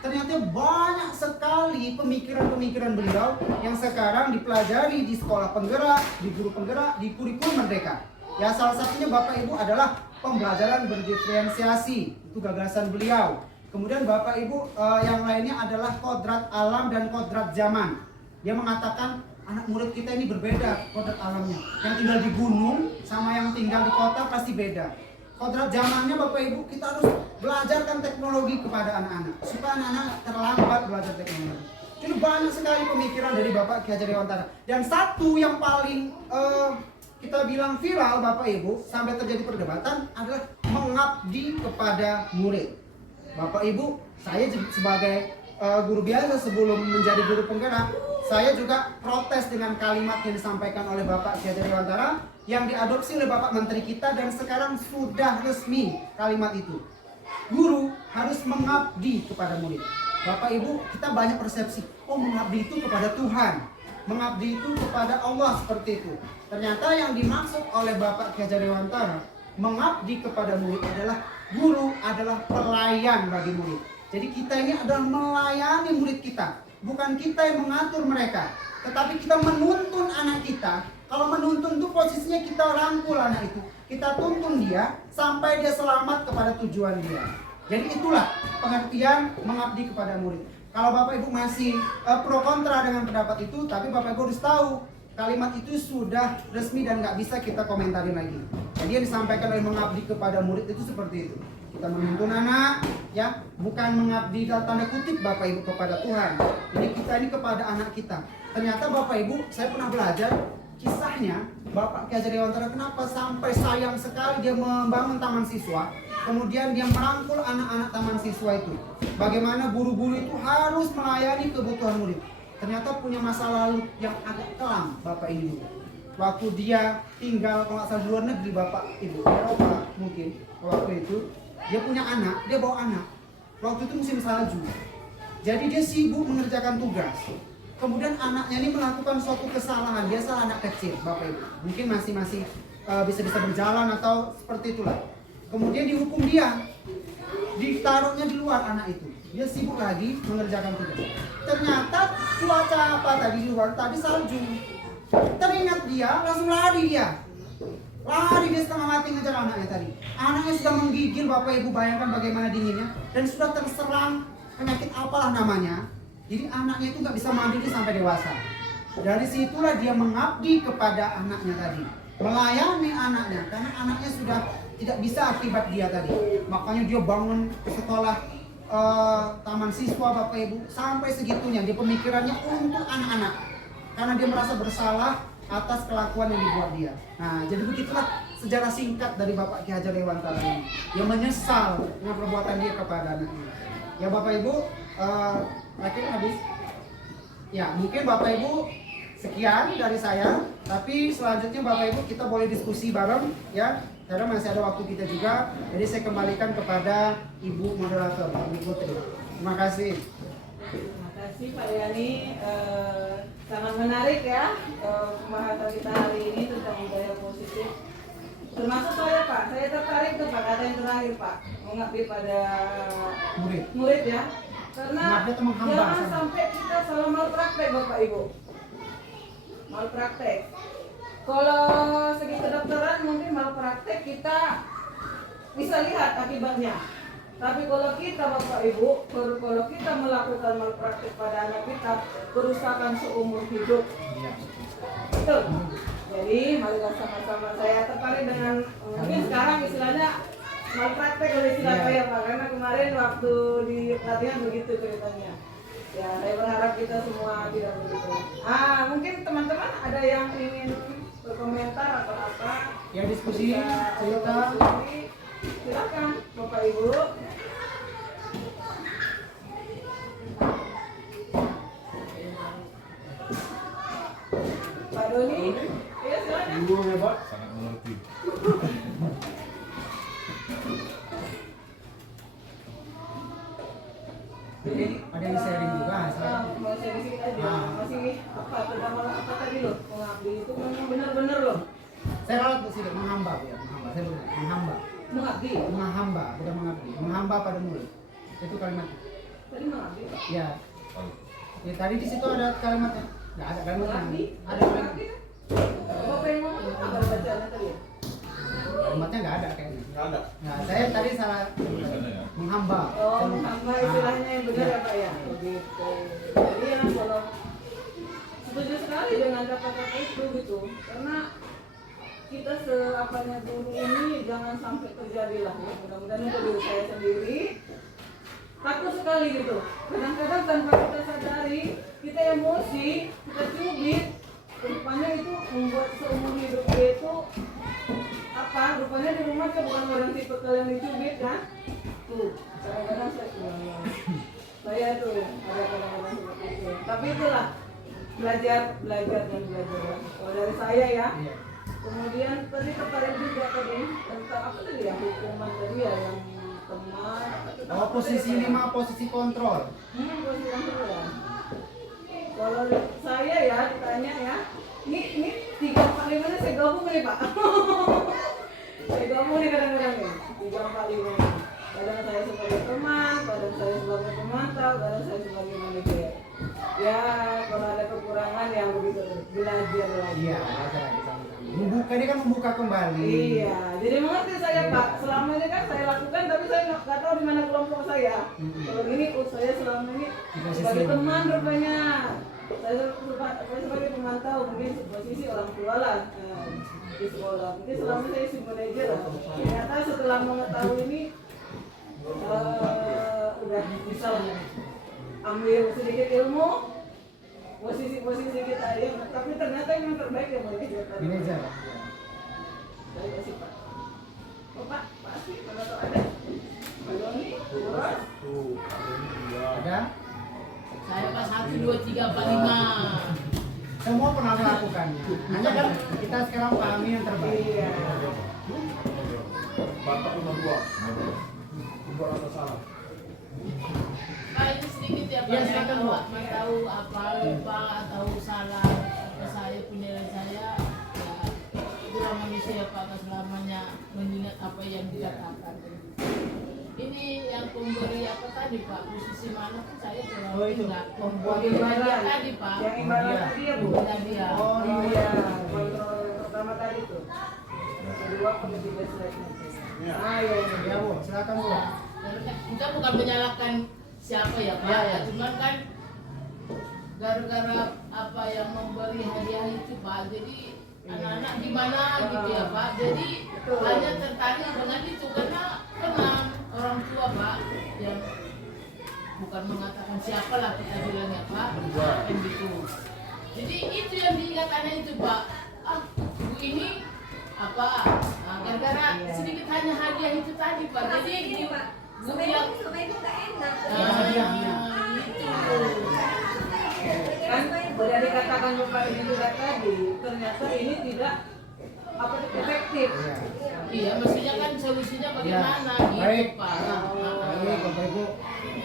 Ternyata banyak sekali pemikiran-pemikiran beliau yang sekarang dipelajari di sekolah penggerak, di guru penggerak, di kurikulum merdeka. Ya, salah satunya Bapak Ibu adalah pembelajaran berdiferensiasi, itu gagasan beliau. Kemudian Bapak Ibu yang lainnya adalah kodrat alam dan kodrat zaman. Dia mengatakan anak murid kita ini berbeda kodrat alamnya. Yang tinggal di gunung sama yang tinggal di kota pasti beda. Kodrat zamannya Bapak Ibu, kita harus belajarkan teknologi kepada anak-anak supaya anak-anak terlambat belajar teknologi. Jadi banyak sekali pemikiran dari Bapak Ki Hajar Dewantara. Dan satu yang paling kita bilang viral Bapak Ibu sampai terjadi perdebatan adalah mengabdi kepada murid. Bapak Ibu, saya sebagai guru biasa sebelum menjadi guru penggerak, saya juga protes dengan kalimat yang disampaikan oleh Bapak Ki Hajar Dewantara yang diadopsi oleh Bapak Menteri kita dan sekarang sudah resmi kalimat itu. Guru harus mengabdi kepada murid. Bapak Ibu, kita banyak persepsi, oh mengabdi itu kepada Tuhan, mengabdi itu kepada Allah, seperti itu. Ternyata yang dimaksud oleh Bapak Ki Hajar Dewantara, mengabdi kepada murid adalah guru adalah pelayan bagi murid. Jadi kita ini adalah melayani murid kita, bukan kita yang mengatur mereka, tetapi kita menuntun anak kita. Kalau menuntun itu posisinya kita rangkul anak itu, kita tuntun dia sampai dia selamat kepada tujuan dia. Jadi itulah pengertian mengabdi kepada murid. Kalau Bapak Ibu masih pro kontra dengan pendapat itu, tapi Bapak Ibu harus tahu kalimat itu sudah resmi dan nggak bisa kita komentarin lagi. Jadi yang disampaikan oleh mengabdi kepada murid itu seperti itu. Kita menuntun anak, ya, bukan mengabdi dalam tanda kutip Bapak Ibu kepada Tuhan. Jadi kita ini kepada anak kita. Ternyata Bapak Ibu, saya pernah belajar kisahnya Bapak Ki Hajar Dewantara kenapa sampai sayang sekali dia membangun taman siswa, kemudian dia merangkul anak-anak taman siswa itu. Bagaimana guru-guru itu harus melayani kebutuhan murid. Ternyata punya masa lalu yang agak kelam Bapak ini. Waktu dia tinggal kalau nggak salah di luar negeri Bapak Ibu, Eropa mungkin waktu itu, dia punya anak, dia bawa anak. Waktu itu musim salju. Jadi dia sibuk mengerjakan tugas. Kemudian anaknya ini melakukan suatu kesalahan, dia salah anak kecil, Bapak Ibu. Mungkin masih bisa berjalan atau seperti itulah. Kemudian dihukum dia, ditaruhnya di luar anak itu. Dia sibuk lagi mengerjakan tugas. Ternyata cuaca apa tadi di luar tadi salju. Teringat dia, langsung lari dia. Lari dia setengah mati ngejar anaknya tadi. Anaknya sudah menggigil Bapak Ibu, bayangkan bagaimana dinginnya. Dan sudah terserang penyakit apalah namanya. Jadi anaknya itu nggak bisa mandiri sampai dewasa. Dari situlah dia mengabdi kepada anaknya tadi, melayani anaknya, karena anaknya sudah tidak bisa akibat dia tadi. Makanya dia bangun sekolah taman siswa Bapak Ibu sampai segitunya. Dia pemikirannya untuk anak-anak, karena dia merasa bersalah atas kelakuan yang dibuat dia. Nah, jadi begitulah sejarah singkat dari Bapak Ki Hajar Dewantara ini. Dia menyesal dengan perbuatan dia kepada anaknya. Ya Bapak Ibu, akhirnya habis. Ya, mungkin Bapak Ibu sekian dari saya. Tapi selanjutnya Bapak Ibu kita boleh diskusi bareng ya, karena masih ada waktu kita juga. Jadi saya kembalikan kepada Ibu moderator, Ibu Putri. Terima kasih. Terima kasih Pak Yani. Sangat menarik ya pembahasan kita hari ini tentang budaya positif. Termasuk saya Pak, saya tertarik tuh Pak kata yang terakhir Pak, mengabdi pada murid ya. Karena jangan sampai kita salah malpraktek Bapak Ibu. Malpraktek. Kalau segi kedokteran mungkin malpraktek kita bisa lihat akibatnya. Tapi kalau kita Bapak Ibu, kalau kita melakukan malpraktek pada anak kita, kerusakan seumur hidup. Betul. Jadi marilah sama-sama, saya tertarik dengan mungkin sekarang istilahnya malpraktek oleh istilah saya Pak, karena kemarin waktu di pelatihan begitu ceritanya. Ya, saya berharap kita semua tidak begitu. Mungkin teman-teman ada yang ingin berkomentar atau apa? Ya, diskusi, cerita. Silakan Bapak Ibu. Iya, silakan. Guru hebat. Sangat mengerti. Jadi ada yang sharing juga. Mau sharing sedikit aja. Ah. Masih apa pertama apa tadi loh? Mengabdi itu memang benar-benar loh. Saya ralat Bu Sidi, menghamba ya, menghamba. Saya benar, menghamba. Mengabdi. Menghamba, bukan mengabdi. Menghamba pada mulut. Itu kalimatnya. Tadi mengabdi. Pak. Ya. Oh. Ya tadi di situ ada kalimatnya. Enggak ada kalimatnya. Mengabdi. Ada Ada kalimat. mengabdi kan? Bapak yang ngomong itu apa bacaannya tadi ya? Kalimatnya enggak ada kayaknya. Nggak ada. Nah, saya tadi salah Tulisannya ya. menghamba. Oh, Saya menghamba Nah, istilahnya yang benar iya. ya Pak ya? Begitu. Jadi ya kalau setuju sekali dengan kata-kata itu gitu. Karena kita seapanya guru ini jangan sampai terjadilah ya. Mudah-mudahan untuk diri saya sendiri takut sekali gitu. Kadang-kadang tanpa kita sadari, kita emosi, kita cubit, rupanya itu membuat seumur hidup dia itu apa? Rupanya di rumah kan bukan orang tipe kalian dicubit kan? Tuh, kadang-kadang saya tuh ada kadang-kadang seperti itu. Tapi itulah belajar dan belajar. Kalau dari saya ya. Iya. Kemudian tadi tertarik juga tadi tentang apa tadi ya, hukuman tadi ya yang teman. Oh, posisi 5 posisi kontrol. Posisi yang kedua. Kalau saya ya ditanya ya, ini 3, 4, 5 ini saya gabung nih Pak. Saya gabung nih kadang-kadang nih 3, 4, 5 ini. Kadang saya sebagai teman, kadang saya sebagai pemantau, kadang saya sebagai manajer. Ya kalau ada kekurangan yang begitu belajar lagi. Iya, belajar lagi sama-sama. Membuka dia kan membuka kembali. Iya, jadi mengerti saya Pak. Selama ini kan saya lakukan, tapi saya nggak tahu di mana kelompok saya. Kalau ini, saya selama ini sebagai teman rupanya. Saya sebagai pemantau, mungkin posisi orang tua lah di sekolah. Mungkin selama saya si manajer lah. Ternyata setelah mengetahui ini, udah bisa lah ambil sedikit ilmu, posisi kita ya. Tapi ternyata yang terbaik yang manajer. Manajer. Dari kasih Pak. Oh Pak, pasti kalau tahu ada. Pak Doni, Boros. Tuh, ini dia. Ada? Saya pas 1, 2, 3, 4, 5. Semua pernah melakukannya. Hanya kan kita sekarang pahami yang terbaik. Iya. Bapak nomor 2. Ibu rasa salah. Pak ini sedikit ya Pak. Iya, silakan, Bu. Awak mau tahu apa lupa atau salah apa saya penilaian saya ya itulah manusia Pak, tak selamanya mengingat apa yang dikatakan. Ini yang pemberi apa tadi Pak, posisi mana pun saya Oh, selalu itu. ingat. Pemberi Dia imbalan. tadi Pak. Yang imbalan Iya. tadi ya Bu. Dia. Oh, Oh iya. iya, kontrol pertama tadi tuh. Kedua pendidikan seleksi. Iya. Ah iya. Ya Bu, silakan Bu. Kita bukan menyalahkan siapa ya Pak, Ya, ya. cuman kan gara-gara apa yang memberi hadiah itu Pak, jadi anak-anak gimana gitu ya Pak, jadi Betul. hanya tertarik dengan itu karena pernah orang tua Pak yang bukan mengatakan siapa lah kita bilang ya Pak, kan gitu. Jadi itu yang diingat anak itu Pak, bu ini apa, nah, gara-gara sedikit hanya hadiah itu tadi Pak, jadi Ini Pak, bu sama yang ibu nggak enak. Kan udah dikatakan Bapak ini juga tadi, ternyata ini tidak apa efektif. Iya. Iya, maksudnya kan solusinya bagaimana Ya. gitu Baik. Pak. Baik, Bapak Ibu.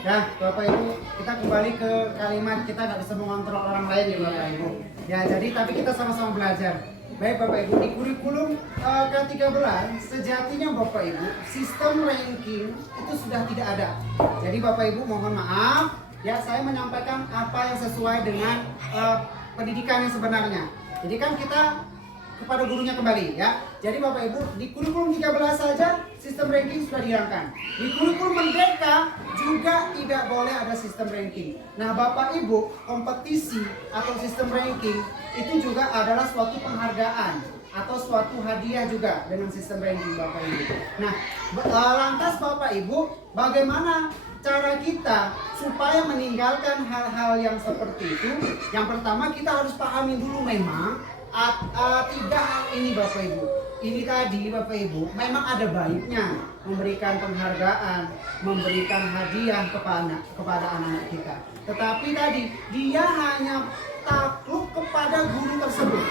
Ya, Bapak Ibu, kita kembali ke kalimat kita nggak bisa mengontrol orang lain ya Bapak Ibu. Ya, jadi tapi kita sama-sama belajar. Baik Bapak Ibu, di kurikulum K13 sejatinya Bapak Ibu sistem ranking itu sudah tidak ada. Jadi Bapak Ibu mohon maaf, ya saya menyampaikan apa yang sesuai dengan pendidikan yang sebenarnya. Jadi kan kita kepada gurunya kembali ya. Jadi Bapak Ibu di kurikulum 13 saja sistem ranking sudah dihilangkan. Di kurikulum merdeka juga tidak boleh ada sistem ranking. Nah Bapak Ibu, kompetisi atau sistem ranking itu juga adalah suatu penghargaan atau suatu hadiah juga dengan sistem ranking Bapak Ibu. Nah lantas Bapak Ibu, bagaimana cara kita supaya meninggalkan hal-hal yang seperti itu? Yang pertama kita harus pahami dulu memang 3 hal ini Bapak Ibu. Ini tadi Bapak Ibu memang ada baiknya memberikan penghargaan, memberikan hadiah kepada anak-anak kita. Tetapi tadi dia hanya takluk kepada guru tersebut.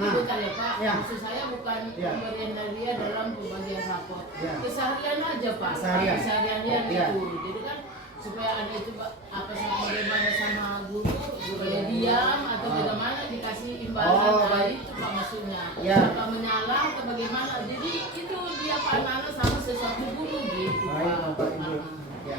Nah. bentar ya Pak. Ya. Maksud saya bukan Ya. pemberian dari dia dalam pembagian rapot. Ya. Keseharian aja Pak. Keseharian. dia Ya. itu. Jadi kan supaya ada itu Pak, apa sama bagaimana sama guru supaya diam atau bagaimana dikasih imbalan baik. itu Pak maksudnya. Ya. Apa menyalah atau bagaimana. Jadi itu dia Pak anak-anak sama sesuatu guru gitu Baik, Pak. Bapak Ibu. Ya.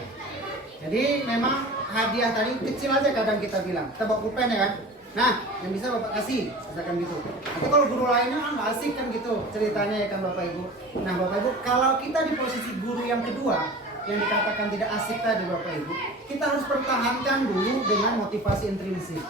Jadi memang hadiah tadi kecil aja kadang kita bilang. Kita bawa pulpen ya kan. Nah, yang bisa Bapak kasih, misalkan gitu. Nanti kalau guru lainnya kan nggak asik kan gitu ceritanya ya kan Bapak Ibu. Nah Bapak Ibu, kalau kita di posisi guru yang kedua yang dikatakan tidak asik tadi Bapak Ibu, kita harus pertahankan dulu dengan motivasi intrinsik.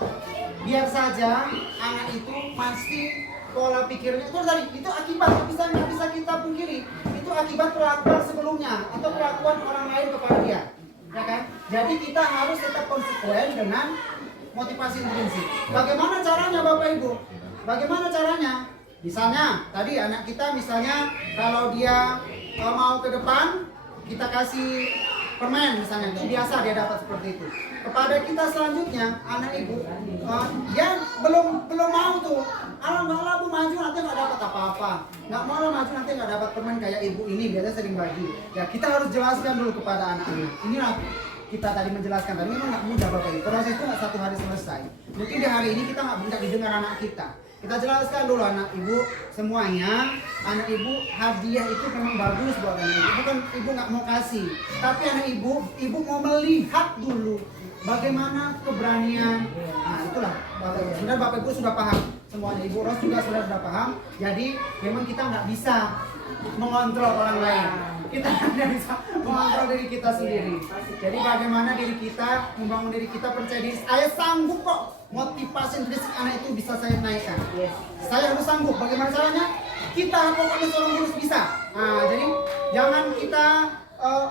Biar saja anak itu pasti pola pikirnya itu tadi itu akibat nggak bisa kita pungkiri itu akibat perlakuan sebelumnya atau perlakuan orang lain kepada dia, ya kan? Jadi kita harus tetap konsekuen dengan motivasi intrinsik. Bagaimana caranya Bapak Ibu? Bagaimana caranya? Misalnya tadi anak kita misalnya kalau dia mau ke depan kita kasih permen misalnya, itu biasa dia dapat seperti itu. Kepada kita selanjutnya anak ibu dia belum mau tuh, alah bu maju nanti nggak dapat apa-apa, nggak mau lah maju nanti nggak dapat permen kayak ibu ini biasanya sering bagi. Ya kita harus jelaskan dulu kepada anak-anak. Inilah kita tadi menjelaskan tadi memang nggak mudah Bapak Ibu. Proses itu nggak satu hari selesai. Mungkin di hari ini kita nggak didengar anak kita. Kita jelaskan dulu anak ibu semuanya. Anak ibu hadiah itu memang bagus buat anak ibu. Bukan ibu nggak mau kasih, tapi anak ibu mau melihat dulu bagaimana keberanian. Nah itulah Bapak Ibu. Sebenarnya Bapak Ibu sudah paham semuanya. Ibu Ros juga sudah paham. Jadi memang kita nggak bisa mengontrol orang lain. Kita hanya bisa mengontrol diri kita sendiri. Jadi bagaimana diri kita membangun diri kita percaya diri. Saya sanggup kok, motivasi intrinsik anak itu bisa saya naikkan. Saya harus sanggup. Bagaimana caranya? Kita pokoknya seorang guru bisa. Nah, jadi jangan kita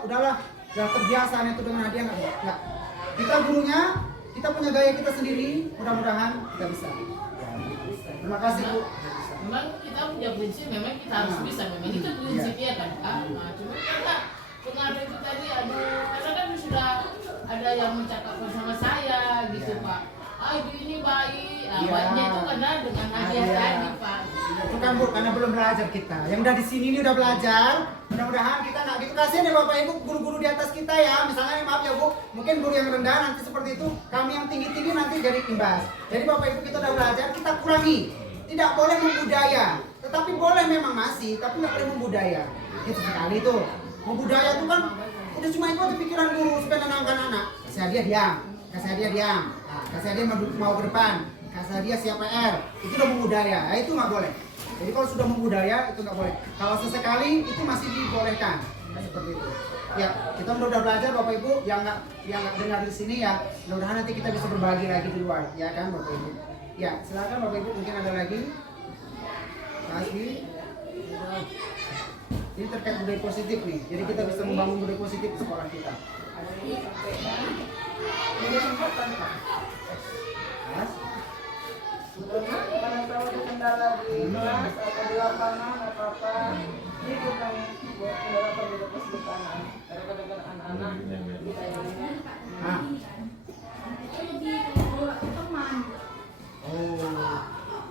udahlah terbiasa anak itu dengan hadiah nggak. Kita gurunya, kita punya gaya kita sendiri. Mudah-mudahan kita bisa. Terima kasih Bu. Memang kita punya prinsip, memang kita harus bisa, memang itu prinsipnya kan Kak. Nah, cuma karena pengaruh itu tadi karena kan sudah ada yang mencakapkan sama saya gitu Pak. Ibu ini baik, baiknya itu karena dengan hadiah tadi Pak. Itu kan Bu, karena belum belajar kita. Yang udah di sini ini udah belajar. Mudah-mudahan kita nggak gitu. Kasihan ya Bapak Ibu, guru-guru di atas kita ya. Misalnya maaf ya Bu, mungkin guru yang rendah nanti seperti itu, kami yang tinggi-tinggi nanti jadi imbas. Jadi Bapak Ibu kita udah belajar, kita kurangi. Tidak boleh membudaya, tetapi boleh memang masih, tapi nggak boleh membudaya. Itu sekali tuh. Membudaya itu kan udah cuma itu aja pikiran guru supaya menenangkan anak. Kasih hadiah diam, kasih hadiah diam, nah, kasih hadiah mau ke depan, kasih hadiah siap PR. Itu udah membudaya, nah, itu nggak boleh. Jadi kalau sudah membudaya itu nggak boleh. Kalau sesekali itu masih dibolehkan, nah, seperti itu. Ya kita udah belajar Bapak Ibu yang nggak dengar di sini ya. Mudah-mudahan nanti kita bisa berbagi lagi di luar, ya kan Bapak Ibu. Ya, silakan Bapak Ibu, mungkin ada lagi. Kasih. Ini terkait budaya positif nih. Jadi kita bisa membangun budaya positif di sekolah kita. Ada yang disampaikan. Ini kesempatan Pak. Mas, Benar, mana tahu ada kendala di kelas atau di lapangan atau apa. Ini kita buat kendala berbeda kesulitan daripada dengan anak-anak kita ini. nah.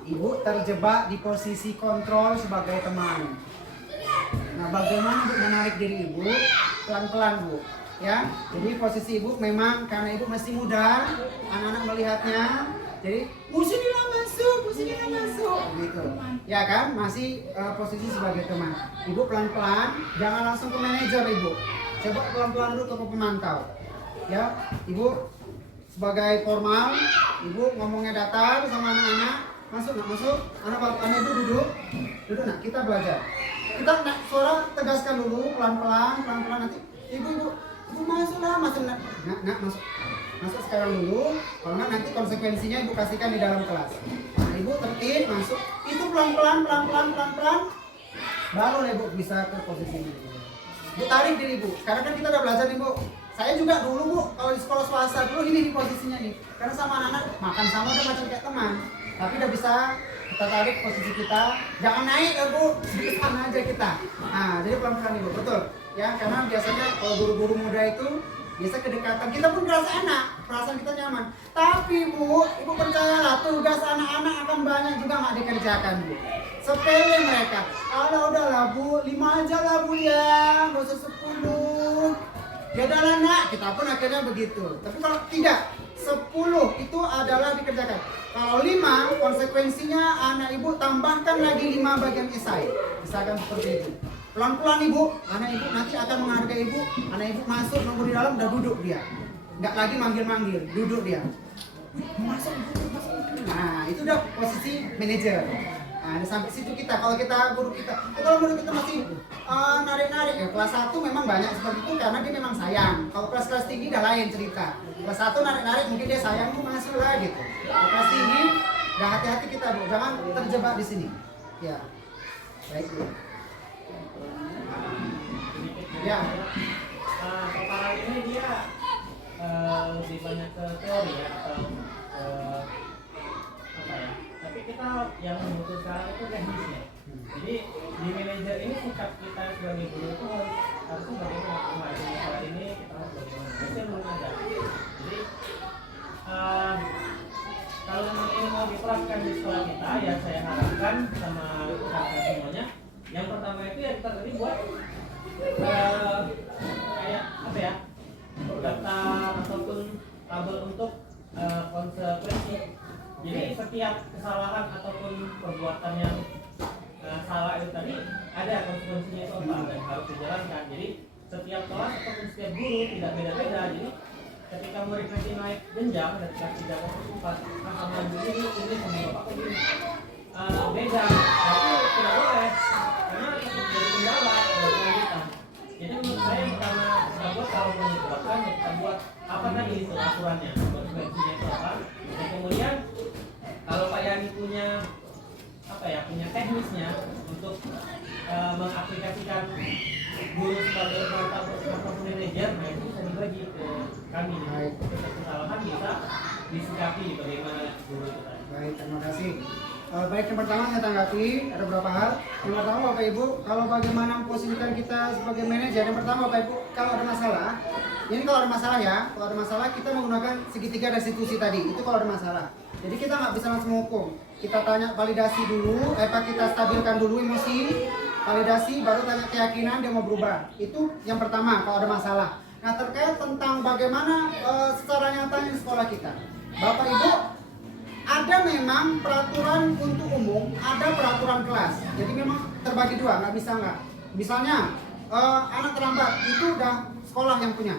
Ibu terjebak di posisi kontrol sebagai teman. Nah, bagaimana Bu menarik diri Ibu? Pelan-pelan Bu. Ya, jadi posisi Ibu memang karena Ibu masih muda, anak-anak melihatnya, jadi sinilah masuk, gitu. Ya kan, masih posisi sebagai teman. Ibu pelan-pelan, jangan langsung ke manajer Ibu. Coba pelan-pelan dulu ke pemantau. Ya, Ibu sebagai formal, Ibu ngomongnya datar sama anak-anak. Masuk. Anak Ibu duduk nak, kita belajar. Kita suara tegaskan dulu pelan-pelan nanti ibu masuk nak, masuk sekarang dulu. Kalau nggak nanti konsekuensinya Ibu kasihkan di dalam kelas. Nah, Ibu tertib masuk, itu pelan-pelan, baru Ibu bisa ke posisinya. Bu tarik diri Ibu. Sekarang kan kita udah belajar nih Bu. Saya juga dulu Bu, kalau di sekolah swasta dulu ini di posisinya nih. Karena sama anak-anak makan sama udah macam kayak teman. Tapi udah bisa kita tarik posisi kita, jangan naik ya Bu, di sana aja kita. Nah, jadi pelan-pelan Ibu, betul. Ya, karena biasanya kalau guru-guru muda itu biasa kedekatan kita pun merasa enak, perasaan kita nyaman. Tapi Bu, Ibu percayalah tugas anak-anak akan banyak juga nggak dikerjakan Bu. Sepele mereka. Alah udahlah Bu, 5 aja lah Bu ya, nggak usah 10. Ya udahlah nak, kita pun akhirnya begitu. Tapi kalau tidak, 10 itu adalah dikerjakan. Kalau 5, konsekuensinya anak ibu tambahkan lagi 5 bagian esai. Misalkan seperti itu. Pelan-pelan ibu, anak ibu nanti akan menghargai ibu. Anak ibu masuk, nunggu di dalam, udah duduk dia. Nggak lagi manggil-manggil, duduk dia. Masuk, masuk. Nah, itu udah posisi manajer. Nah, sampai situ kita. Kalau kita guru kita, kalau guru kita masih narik-narik ya. Kelas 1 memang banyak seperti itu karena dia memang sayang. Kalau kelas-kelas tinggi udah lain cerita. Kelas 1 narik-narik mungkin dia sayang tuh masuk lah gitu. Kalau kelas tinggi udah hati-hati kita Bu, jangan terjebak di sini. Ya. Baik Bu. Ya. Kepala ini dia lebih banyak ke teori ya atau apa ya? Tapi kita yang membutuhkan itu teknisnya. Jadi di manajer ini sikap kita sebagai guru itu harusnya bagaimana kemarin masalah ini kita harus bagaimana. Itu belum ada. Jadi kalau memang ini mau diterapkan di sekolah kita, ya saya harapkan sama kakak semuanya. Yang pertama itu ya kita tadi buat kayak apa ya, daftar ataupun tabel untuk konsekuensi. Jadi setiap kesalahan ataupun perbuatan yang salah itu tadi ada konsekuensinya itu apa dan harus dijalankan. Jadi setiap kelas ataupun setiap guru tidak beda-beda. Jadi ketika murid nanti naik jenjang dari kelas 3 ke 4, sama guru ini sama bapak ini beda. Tapi tidak boleh karena jadi kendala kelanjutan. Jadi menurut saya yang pertama kita buat kalau mau diterapkan ya kita buat apa tadi itu aturannya, konsekuensinya itu apa. Dan kemudian kalau Pak Yani punya apa ya, punya teknisnya untuk mengaplikasikan guru sebagai ataupun manajer, nah itu bisa dibagi ke kami. Setiap kesalahan bisa disikapi bagaimana guru itu tadi. Baik, terima kasih. Baik, yang pertama saya tanggapi ada beberapa hal. Yang pertama Bapak Ibu, kalau bagaimana memposisikan kita sebagai manajer, yang pertama Bapak Ibu, kalau ada masalah, ini kalau ada masalah ya, kalau ada masalah kita menggunakan segitiga restitusi tadi, itu kalau ada masalah. Jadi kita nggak bisa langsung hukum. Kita tanya validasi dulu, kita stabilkan dulu emosi, validasi, baru tanya keyakinan dia mau berubah. Itu yang pertama kalau ada masalah. Nah, terkait tentang bagaimana secara nyatanya di sekolah kita, Bapak Ibu, ada memang peraturan untuk umum, ada peraturan kelas. Jadi memang terbagi dua, nggak bisa nggak. Misalnya anak terlambat, itu udah sekolah yang punya.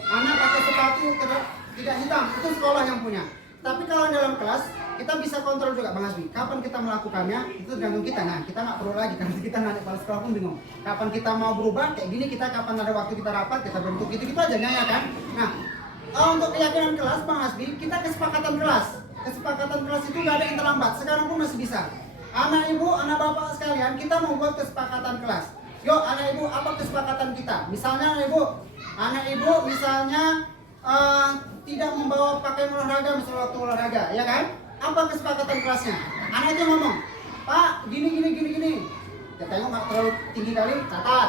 Anak pakai sepatu tidak hitam, itu sekolah yang punya. Tapi kalau dalam kelas, kita bisa kontrol juga Bang Hasbi. Kapan kita melakukannya, itu tergantung kita. Nah, kita nggak perlu lagi, karena kita nanti kepala sekolah pun bingung. Kapan kita mau berubah, kayak gini kita, kapan ada waktu kita rapat, kita bentuk, gitu-gitu aja ya kan. Nah, untuk keyakinan kelas Bang Hasbi, kita kesepakatan kelas. Kesepakatan kelas itu nggak ada yang terlambat, sekarang pun masih bisa. Anak ibu, anak bapak sekalian, kita mau buat kesepakatan kelas. Yuk anak ibu, apa kesepakatan kita? Misalnya anak ibu misalnya tidak membawa pakaian olahraga misalnya waktu olahraga, ya kan? Apa kesepakatan kelasnya? Anak itu ngomong, Pak, gini. Ya tengok nggak terlalu tinggi kali, catat.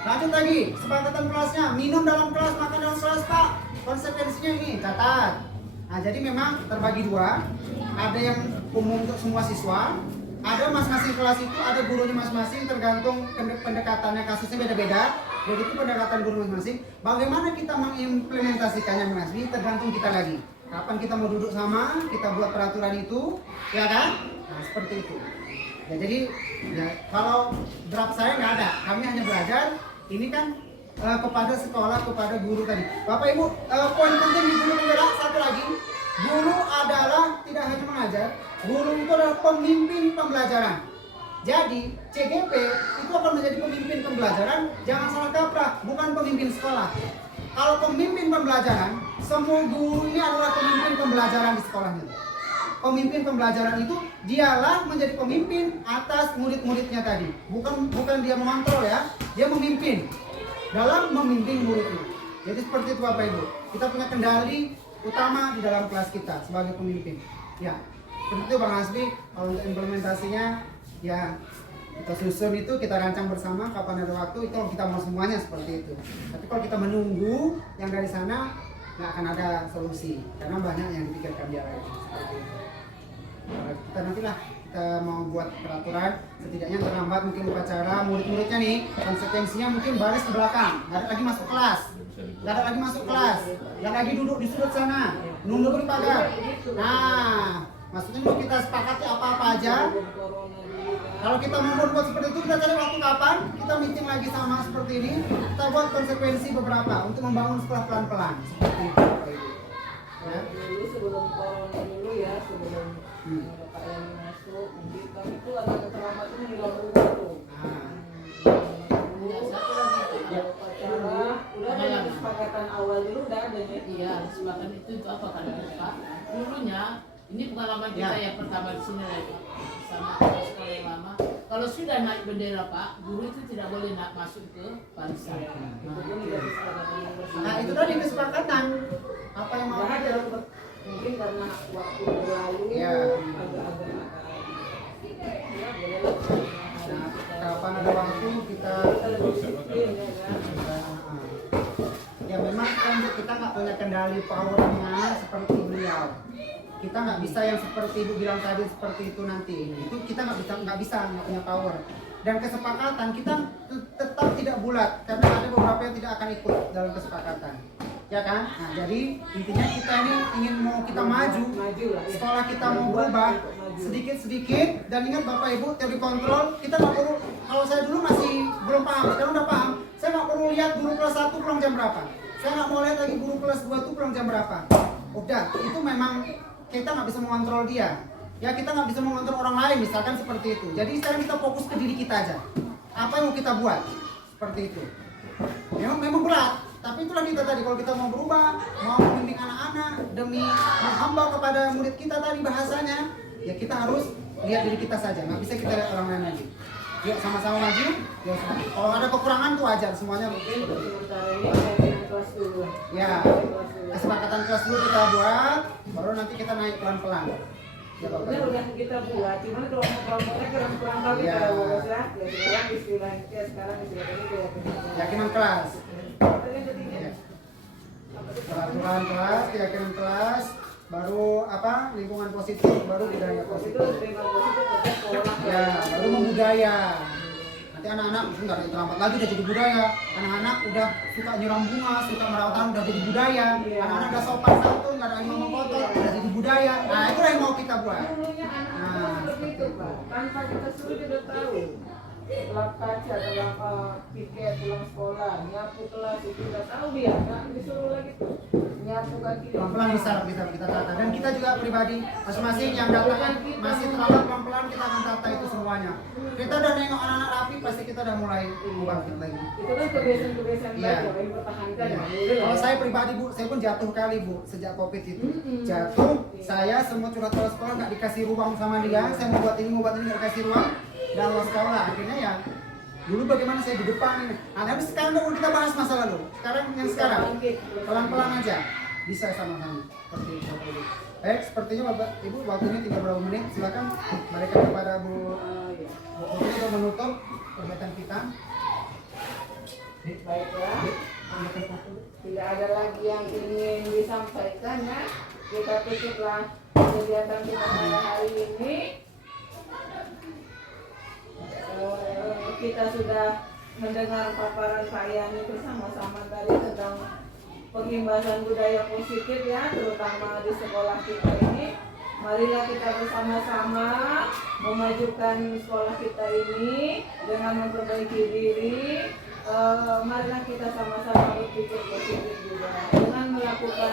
Lanjut lagi, kesepakatan kelasnya, minum dalam kelas, makan dalam kelas, Pak. Konsekuensinya ini, catat. Nah, jadi memang terbagi dua, ada yang umum untuk semua siswa, ada masing-masing kelas itu ada gurunya masing-masing, tergantung pendekatannya, kasusnya beda-beda. Jadi itu pendekatan guru masing-masing. Bagaimana kita mengimplementasikannya Mas Bi, tergantung kita lagi. Kapan kita mau duduk sama, kita buat peraturan itu, ya kan? Nah, seperti itu. Ya, jadi ya, kalau draft saya nggak ada, kami hanya belajar. Ini kan kepada sekolah, kepada guru tadi. Bapak Ibu, poin penting di guru adalah satu lagi, guru adalah tidak hanya mengajar, guru itu adalah pemimpin pembelajaran. Jadi CGP itu akan menjadi pemimpin pembelajaran, jangan salah kaprah, bukan pemimpin sekolah. Kalau pemimpin pembelajaran, semua guru ini adalah pemimpin pembelajaran di sekolahnya. Pemimpin pembelajaran itu dialah menjadi pemimpin atas murid-muridnya tadi. Bukan dia mengontrol ya, dia memimpin dalam membimbing muridnya. Jadi seperti itu Bapak Ibu. Kita punya kendali utama di dalam kelas kita sebagai pemimpin. Ya, seperti itu Bang Hasbi. Kalau untuk implementasinya, ya Kita susun itu, kita rancang bersama kapan ada waktu itu kita mau semuanya seperti itu. Tapi kalau kita menunggu yang dari sana nggak akan ada solusi karena banyak yang dipikirkan dia lagi seperti itu. Kita nantilah kita mau buat peraturan setidaknya terlambat mungkin upacara murid-muridnya nih konsekuensinya mungkin baris ke belakang, nggak ada lagi masuk kelas, nggak ada lagi masuk kelas, nggak lagi duduk di sudut sana, nunggu di pagar. Nah, maksudnya mau kita sepakati apa-apa aja. Kalau kita mau buat seperti itu, kita cari waktu kapan, kita meeting lagi sama seperti ini, kita buat konsekuensi beberapa untuk membangun sekolah pelan-pelan seperti itu. Bapak Ibu. Ya. Dulu sebelum corona dulu ya, sebelum Bapak yang masuk, kita itu anak terlambat itu di dalam rumah tuh. Nah, Ya, satu lagi Ya, upacara, udah ada kesepakatan awal dulu udah ada ya. Iya, kesempatan itu apa kan Pak? Dulunya ini pengalaman kita Ya. yang pertama di sini lagi sama sekolah yang lama. Kalau sudah naik bendera Pak, guru itu tidak boleh nak masuk ke barisan. Itu pun udah kesepakatan yang bersama. nah itu tadi kesepakatan. Apa yang mau Nggak kita ada, mungkin karena waktu berlalu Ya. agak-agak ya boleh lah. Nah, kapan ada waktu kita Kita lebih disiplin ya kan. ya memang kan kita nggak punya kendali powernya seperti beliau. Kita nggak bisa yang seperti ibu bilang tadi seperti itu nanti. Itu kita nggak punya power. Dan kesepakatan kita tetap tidak bulat karena ada beberapa yang tidak akan ikut dalam kesepakatan. Ya kan? Nah, jadi intinya kita ini ingin mau kita maju, Maju lah ya. sekolah kita mau berubah sedikit-sedikit dan ingat Bapak Ibu teori kontrol kita nggak perlu, kalau saya dulu masih belum paham, sekarang udah paham, saya nggak perlu lihat guru kelas 1 pulang jam berapa, saya nggak mau lihat lagi guru kelas 2 itu pulang jam berapa. Udah, itu memang kita nggak bisa mengontrol dia ya, kita nggak bisa mengontrol orang lain misalkan seperti itu. Jadi sekarang kita fokus ke diri kita aja, apa yang mau kita buat seperti itu. Memang berat, tapi itulah kita tadi, kalau kita mau berubah, mau membimbing anak-anak demi menghamba kepada murid kita tadi bahasanya, ya kita harus lihat diri kita saja, nggak bisa kita lihat orang lain lagi. Yuk sama-sama maju. Yuk, kalau ada kekurangan tuh wajar semuanya. Mungkin sementara ini pimpinan kelas dulu. Ya, kesepakatan kelas dulu kita buat, baru nanti kita naik pelan-pelan. Ya Bapak. Sebenarnya udah kita buat, cuman kalau mau kelompoknya kurang kali Iya. kalau bolos ya. Ya sekarang istilahnya sekarang istilahnya keyakinan. Keyakinan kelas. Yang ketiga. Ya. Peraturan kelas, keyakinan kelas, baru apa? Lingkungan positif, baru budaya Itu positif. dengan positif ke sekolah. Ya, baru membudaya. Nanti anak-anak mungkin nggak ada terlambat lagi udah jadi budaya. Anak-anak udah suka nyiram bunga, suka merawat tanaman udah jadi budaya. Iya. Anak-anak udah sopan santun, nggak ada yang ngomong kotor, udah jadi budaya. Nah, itu yang mau kita buat. Dulunya anak-anak seperti itu Pak, tanpa kita suruh dia udah tahu. Lap kaca dalam piket pulang sekolah, nyapu kelas itu udah tahu dia, nggak disuruh lagi tuh nyapu kaki. Pelan-pelan bisa kita tata. Dan kita juga pribadi masing-masing yang datang masih terlambat, pelan-pelan kita akan tata itu semuanya. Kita udah nengok anak-anak rapi, pasti kita udah mulai bangkit lagi. Itu kan kebiasaan-kebiasaan Iya. baik yang dipertahankan. Iya. Ya. Udah Kalau lah. saya pribadi Bu, saya pun jatuh kali Bu sejak Covid itu. Jatuh, saya semua curhat ke sekolah nggak dikasih ruang sama dia. Saya mau buat ini nggak dikasih ruang. Dan luar sekolah akhirnya ya dulu bagaimana saya di depan ini. Nah, tapi sekarang udah kita bahas masa lalu. Sekarang yang sekarang pelan-pelan aja bisa sama-sama. Seperti itu. Baik, sepertinya Bapak Ibu waktunya tinggal berapa menit. Silakan mereka kepada Bu. Bu Putri untuk menutup kegiatan kita. Baiklah, tidak ada lagi yang ingin disampaikan ya. Kita tutuplah kegiatan kita pada hari ini. Kita sudah mendengar paparan Pak Yani bersama-sama tadi tentang pengimbasan budaya positif ya, terutama di sekolah kita ini. Marilah kita bersama-sama memajukan sekolah kita ini dengan memperbaiki diri. Marilah kita sama-sama berpikir positif juga dengan melakukan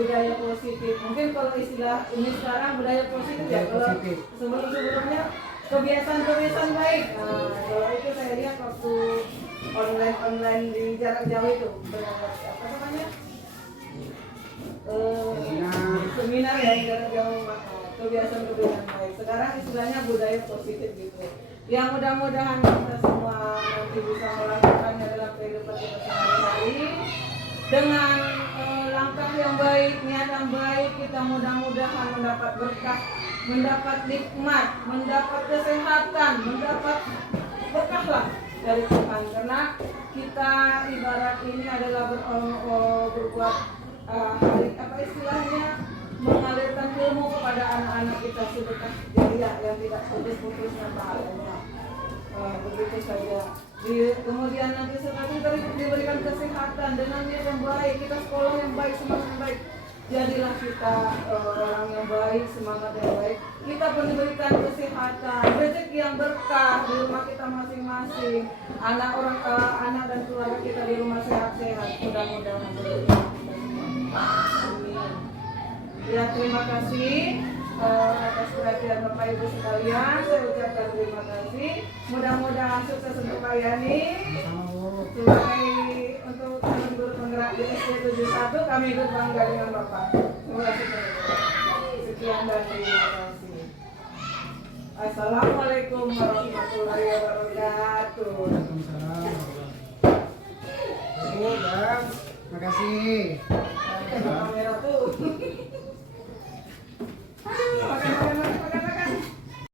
budaya positif. Mungkin kalau istilah ini sekarang budaya positif ya, kalau sebelum-sebelumnya kebiasaan-kebiasaan baik. Nah, kalau itu saya lihat waktu online di jarak jauh itu, apa namanya? Seminar ya jarak jauh, kebiasaan-kebiasaan baik. Sekarang istilahnya budaya positif gitu. Yang mudah-mudahan kita semua nanti bisa melakukannya dalam kehidupan kita sehari-hari dengan langkah yang baik, niat yang baik. Kita mudah-mudahan mendapat berkah, mendapat nikmat, mendapat kesehatan, mendapat dari Tuhan, karena kita ibarat ini adalah berbuat apa istilahnya, mengalirkan ilmu kepada anak-anak kita sedekah jariah yang tidak putus-putusnya pahalanya. Begitu saja. Kemudian nanti setelah kita diberikan kesehatan dengan niat yang baik, kita sekolah yang baik, semangat yang baik, jadilah kita orang yang baik, semangat yang baik. Kita pun diberikan kesehatan, rezeki yang berkah di rumah kita masing-masing. Anak dan keluarga kita di rumah sehat-sehat. Mudah-mudahan begitu. Amin. Ya, terima kasih atas perhatian Bapak Ibu sekalian. Saya ucapkan terima kasih. Mudah-mudahan sukses untuk Pak Yani. Sebagai untuk calon guru penggerak di SD 71, kami ikut bangga dengan Bapak. Terima kasih. Sekian dan terima kasih. Assalamualaikum warahmatullahi wabarakatuh. Terima kasih. Kamera tuh.